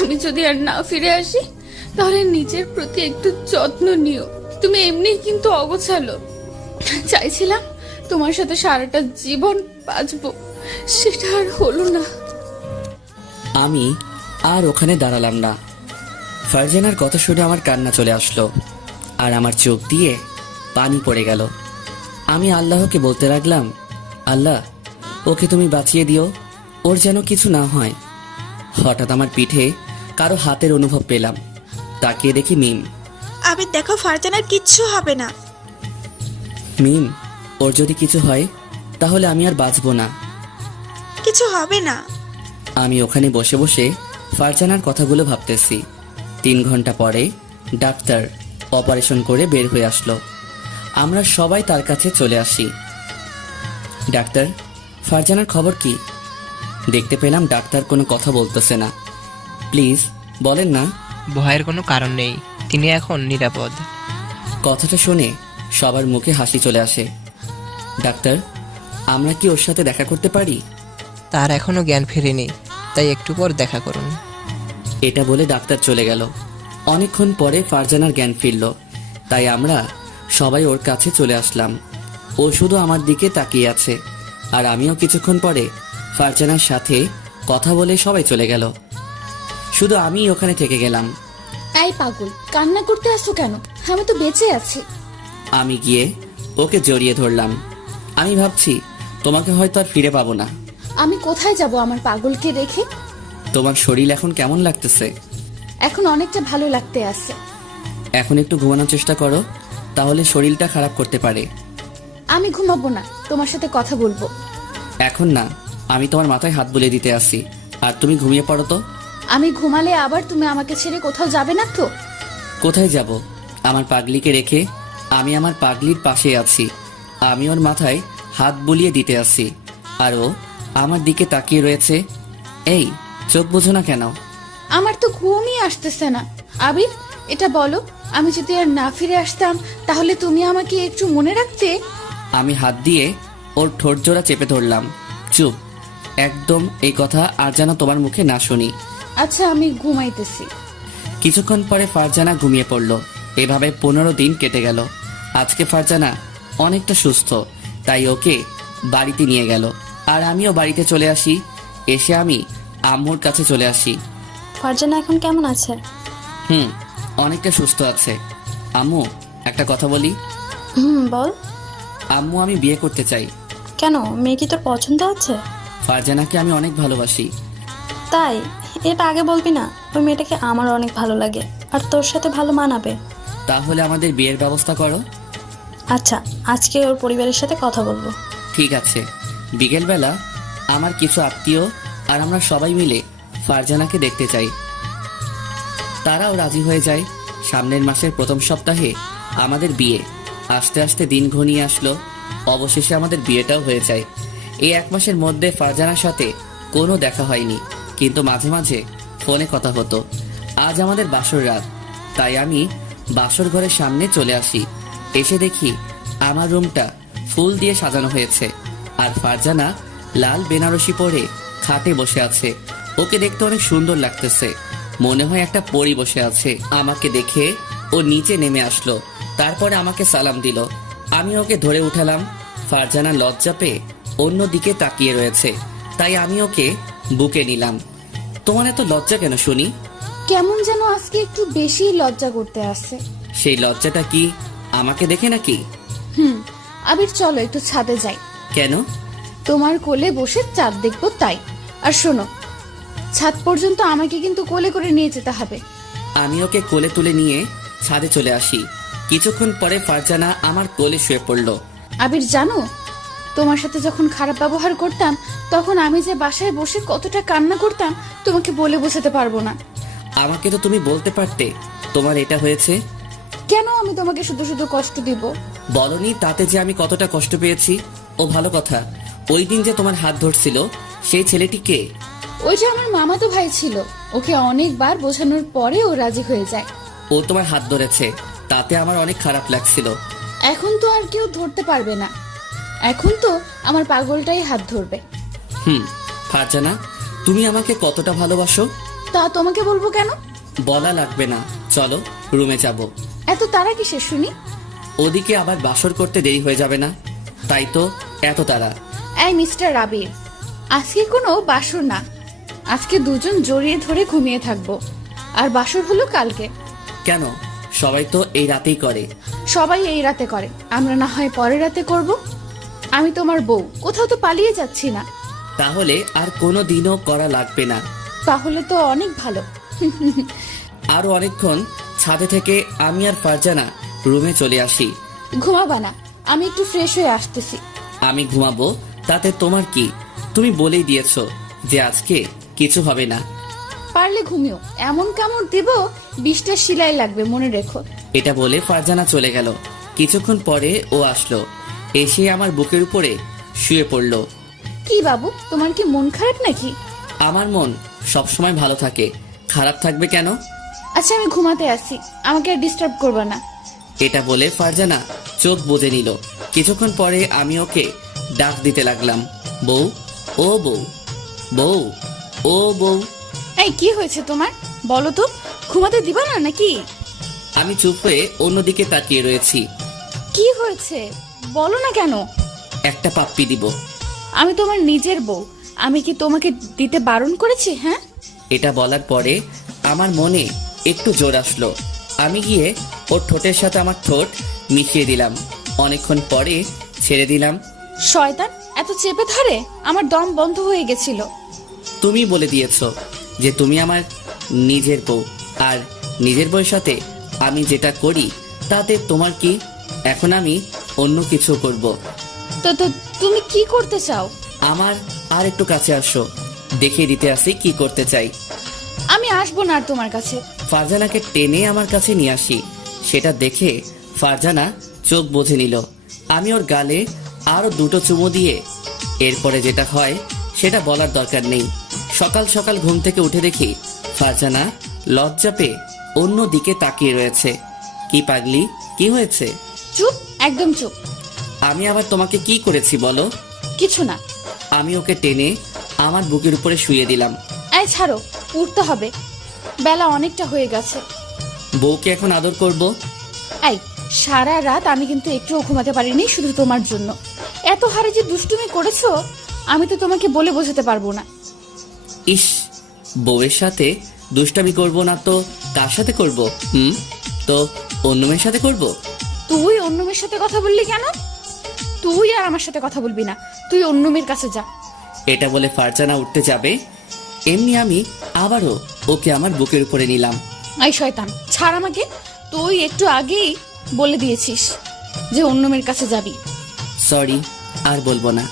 আমি যদি আর না ফিরে আসি তাহলে নিজের প্রতি একটু যত্ন নিও। তুমি এমনি কিন্তু অগোছালো। চাইছিলাম তোমার সাথে সারাটা জীবন বাঁচবো, সেটা আর হলো না। আমি আর ওখানে দাঁড়ালাম না। ফারজানার কথা শুনে আমার কান্না চলে আসলো, আর আমার চোখ দিয়ে পানি পড়ে গেল। আমি আল্লাহকে বলতে লাগলাম, আল্লাহ, ওকে তুমি বাঁচিয়ে দিও, ওর যেন কিছু না হয়। হঠাৎ আমার পিঠে কারো হাতের অনুভব পেলাম। তাকিয়ে দেখি মিম। আবির, দেখো, ফারজানার কিচ্ছু হবে না। মিম, ওর যদি কিছু হয় তাহলে আমি আর বাঁচবো না। কিছু হবে না। আমি ওখানে বসে বসে ফারজানার কথাগুলো ভাবতেছি। 3 ঘন্টা পরে ডাক্তার অপারেশন করে বের হয়ে আসলো। আমরা সবাই তার কাছে চলে আসি। ডাক্তার, ফারজানার খবর কি? দেখতে পেলাম ডাক্তার কোনো কথা বলতেছে না। প্লিজ বলেন না। ভয়ের কোনো কারণ নেই, তিনি এখন নিরাপদ। কথাটা শুনে সবার মুখে হাসি চলে আসে। ডাক্তার, আমরা কি ওর সাথে দেখা করতে পারি? তার এখনো জ্ঞান ফেরেনি, তাই একটু পর দেখা করুন। এটা বলে ডাক্তার চলে গেল। অনেকক্ষণ পরে ফারজানার জ্ঞান ফিরল, তাই আমরা সবাই ওর কাছে চলে আসলাম। ও শুধু আমার দিকে তাকিয়ে আছে, আর আমিও কিছুক্ষণ পরে ফারজানার সাথে কথা বলে সবাই চলে গেল। শুধু আমি ওখানে থেকে গেলাম। এই পাগল, কান্না করতে আসছো কেন? আমি তো বেঁচে আছি। আমি গিয়ে ওকে জড়িয়ে ধরলাম। আমি ভাবছি তোমাকে হয়তো আর ফিরে পাবো না। আমি কোথায় যাব আমার পাগলকে রেখে? তোমার শরীর এখন কেমন লাগতেছে? এখন অনেকটা ভালো লাগতে আছে। এখন একটু ঘুমানোর চেষ্টা করো, তাহলে শরীরটা খারাপ করতে পারে। আমি ঘুমাবো না, তোমার সাথে কথা বলবো। এখন না, আমি তোমার মাথায় হাত বুলিয়ে দিতে আসি, আর তুমি ঘুমিয়ে পড়ো তো। আমি ঘুমালে আবার তুমি আমাকে ছেড়ে কোথাও যাবে না তো? কোথায় যাব? আমার পাগলিকে রেখে আমি আমার পাগলির পাশে আছি। আমি ওর মাথায় হাত বুলিয়ে দিতে আসি, আর ও আমার দিকে তাকিয়ে রয়েছে। এই, চোখ বুঝো না কেন? আমার তো ঘুমই আসতেছে না। আবির, এটা বলো, আমি যদি আর না ফিরে আসতাম তাহলে তুমি আমাকে একটু মনে রাখতে? আমি হাত দিয়ে ওর ঠোঁট জোড়া চেপে ধরলাম। চুপ, একদম এই কথা আর যেন তোমার মুখে না শুনি। আচ্ছা, আমি ঘুমাইতেছি। কিছুক্ষণ পরে ফারজানা ঘুমিয়ে পড়ল। এভাবে 15 দিন কেটে গেল। আজকে ফারজানা অনেকটা সুস্থ, তাই ওকে বাড়িতে নিয়ে গেল, আর আমিও বাড়িতে চলে আসি। এসে আমি আম্মুর কাছে চলে আসি। ফারজানা এখন কেমন আছে? অনেকটা সুস্থ আছে। আম্মু, একটা কথা বলি। বল। আম্মু, আমি বিয়ে করতে চাই। কেন, মেয়ে কি তোর পছন্দ আছে? ফারজানাকে আমি অনেক ভালোবাসি। তাই? এটা আগে বলবি না? ওই মেয়েটাকে আমার অনেক ভালো লাগে, আর তোর সাথে ভালো মানাবে। তাহলে আমাদের বিয়ের ব্যবস্থা করো। আচ্ছা, আজকে ওর পরিবারের সাথে কথা বলবো। ঠিক আছে। বিকেলবেলা আমার কিছু আত্মীয় আর আমরা সবাই মিলে ফারজানাকে দেখতে চাই। তারাও রাজি হয়ে যায়। সামনের মাসের প্রথম সপ্তাহে আমাদের বিয়ে। আস্তে আস্তে দিন ঘনিয়ে আসলো। অবশেষে আমাদের বিয়েটাও হয়ে যায়। এই 1 মাসের মধ্যে ফারজানার সাথে কোনো দেখা হয়নি, কিন্তু মাঝে মাঝে ফোনে কথা হতো। আজ আমাদের বাসর রাত, তাই আমি বাসর ঘরের সামনে চলে আসি। এসে দেখি আমার রুমটা ফুল দিয়ে সাজানো হয়েছে, আর ফারজানা লাল বেনারসি পরে খাটে বসে আছে। ওকে দেখতে অনেক সুন্দর লাগতেছে, মনে হয় একটা পরী বসে আছে। আমাকে দেখে ও নিচে নেমে আসলো, তারপরে আমাকে সালাম দিল। আমি ওকে ধরে উঠালাম। ফারজানা লজ্জা পেয়ে অন্যদিকে তাকিয়ে রয়েছে, তাই আমি ওকে বুকে নিলাম। তোমার এত লজ্জা কেন শুনি? কেমন যেন আজকে একটু বেশি লজ্জা করতে আসছে। সেই লজ্জাটা কি আমাকে দেখে নাকি? আবির চলো একটু ছাদে যাই। কেন? তোমার কোলে বসে চাঁদ দেখবো তাই। আর শোনো, ছাদ পর্যন্ত আমাকে কিন্তু কোলে করে নিয়ে যেতে হবে। আমি ওকে কোলে তুলে নিয়ে ছাদে চলে আসি। কিছুক্ষণ পরে ফারজানা আমার কোলে শুয়ে পড়ল। আবির জানো, তোমার সাথে যখন খারাপ ব্যবহার করতাম তখন আমি যে বাসায় বসে কতটা কান্না করতাম তোমাকে বলে বোঝাতে পারবো না। আমাকে তো তুমি বলতে পারতে তোমার এটা হয়েছে। কেন আমি তোমাকে শুধু শুধু কষ্ট দিব? বলনি তাতে যে আমি কতটা কষ্ট পেয়েছি। ও ভালো কথা, ওই দিন যে তোমার হাত ধরছিল সেই ছেলেটি কে? ওই যে আমার মামাতো ভাই ছিল, ওকে অনেকবার বোঝানোর পরে ও রাজি হয়ে যায়। ও তোমার হাত ধরেছে, তাতে আমার অনেক খারাপ লাগছিল। এখন তো আর কেউ ধরতে পারবে না, এখন তো আমার পাগলটাই হাত ধরবে। ফারজানা, তুমি আমাকে কতটা ভালোবাসো? তা তোমাকে বলবো কেন? বলা লাগবে না, চলো রুমে যাব। এত তারা কিসের শুনি? ওদিকে আবার বাসর করতে দেরি হয়ে যাবে না, তাই তো এত তাড়া। এই মিস্টার আবির, আজকে কোনো বাসর না, আজকে দুজন জড়িয়ে ধরে ঘুমিয়ে থাকবো। আর বাসর হলো কালকে। কেন? সবাই তো এই রাতেই করে। সবাই এই রাতে করে, আমরা না হয় পরের রাতে করব। আমি তোমার বউ, কোথাও তো পালিয়ে যাচ্ছি না। তাহলে আর কোনো দিনও করা লাগবে না। তাহলে তো অনেক ভালো। আরো অনেকক্ষণ ছাদে থেকে আমি আর ফারজানা রুমে চলে আসি। ঘুমাবা না, আমি একটু ফ্রেশ হয়ে আসতেছি। আমি ঘুমাবো তাতে তোমার কি? তুমি বলেই দিয়েছো যে আজকে কিছু হবে না। পারলে ঘুমিও, এমন কামড় দিব 20টা সেলাই লাগবে, মনে রেখো। এটা বলে ফারজানা চলে গেল। কিছুক্ষণ পরে ও আসলো, এসে আমার বুকের উপরে শুয়ে পড়লো। কি বাবু, তোমার কি মন খারাপ নাকি? আমার মন সবসময় ভালো থাকে, খারাপ থাকবে কেন? আচ্ছা আমি ঘুমাতে আসি, আমাকে আর ডিস্টার্ব করবে না। এটা বলে ফারজানা চোখ বুজে নিল। কিছুক্ষণ পরে আমি ওকে ডাক দিতে লাগলাম, বউ, ও বউ, বউ, ও বউ। এই কি হয়েছে তোমার, বলো তো? ঘুমাতে দিবা না নাকি? আমি চুপ হয়ে অন্যদিকে তাকিয়ে রয়েছি। কি হয়েছে বলো না কেন? একটা পাপ্পি দিব। আমি তোমার নিজের বউ, আমি কি তোমাকে দিতে বারণ করেছি? হ্যাঁ। এটা বলার পরে আমার মনে একটু জোর আসলো। আমি গিয়ে ওর ঠোঁটের সাথে আমার ঠোঁট মিশিয়ে দিলাম। অনেকক্ষণ পরে ছেড়ে দিলাম। শয়তান, এত চেপে ধরে আমার দম বন্ধ হয়ে গেছিল। তুমি বলে দিয়েছো যে তুমি আমার নিজের বউ, আর নিজের বউয়ের সাথে আমি যেটা করি তাতে তোমার কি? এখন আমি অন্য কিছু করব। তো তো তুমি কি করতে চাও? আমার আর একটু কাছে আসো, দেখিয়ে দিতে আসি কি করতে চাই। আমি আসবো না আর তোমার কাছে। ফারজানাকে টেনে আমার কাছে নিয়ে আসি। সেটা দেখে ফারজানা চোখ বুজে নিল। আমি ওর গালে আরো দুটো চুমু দিয়ে এরপরে যেটা হয় সেটা বলার দরকার নেই। সকাল সকাল ঘুম থেকে উঠে দেখি ফারজানা লজ্জা পেয়ে অন্য দিকে তাকিয়ে রয়েছে। কি পাগলি, কি হয়েছে? চুপ, একদম চুপ। আমি আবার তোমাকে কি করেছি বলো? কিছু না। আমি ওকে টেনে আমার বুকের উপরে শুয়ে দিলাম। এই ছাড়ো, উঠতে হবে, বেলা অনেকটা হয়ে গেছে। বউকে এখন আদর করব। এই সারা রাত আমি কিন্তু একটুও ঘুমাতে পারিনি শুধু তোমার জন্য। এত হারে যে দুষ্টুমি করেছো আমি তো তোমাকে বলে বোঝাতে পারবো না। ইস, বউয়ের সাথে দুষ্টামি করব না তো কার সাথে করব? তো অন্য মেয়ের সাথে করব। তুই অন্য মেয়ের সাথে কথা বললি কেন? তুই আর আমার সাথে কথা বলবি না, তুই অন্য মেয়ের কাছে যা। এটা বলে ফারজানা উঠতে যাবে, এমনি আমি আবারও ওকে আমার বুকের উপরে নিলাম। এই শয়তান, ছাড় আমাকে। তুই একটু আগেই বলে দিয়েছিস যে অন্য মেয়ের কাছে যাবি। সরি, আর বলবো না।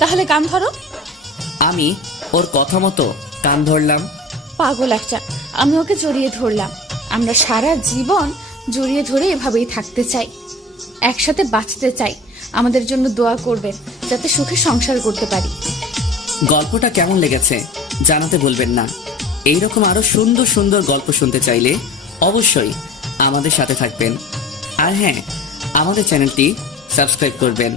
তাহলে কান ধরো। আমি ওর কথা মতো কান ধরলাম। পাগল একটা, আমি ওকে জড়িয়ে ধরলাম। আমরা সারা জীবন জড়িয়ে ধরে এভাবেই থাকতে চাই, একসাথে বাঁচতে চাই। আমাদের জন্য দোয়া করবেন যাতে সুখে সংসার করতে পারি। গল্পটা কেমন লেগেছে জানাতে ভুলবেন না। এইরকম আরো সুন্দর সুন্দর গল্প শুনতে চাইলে অবশ্যই আমাদের সাথে থাকবেন। আর হ্যাঁ, আমাদের চ্যানেলটি সাবস্ক্রাইব করবেন।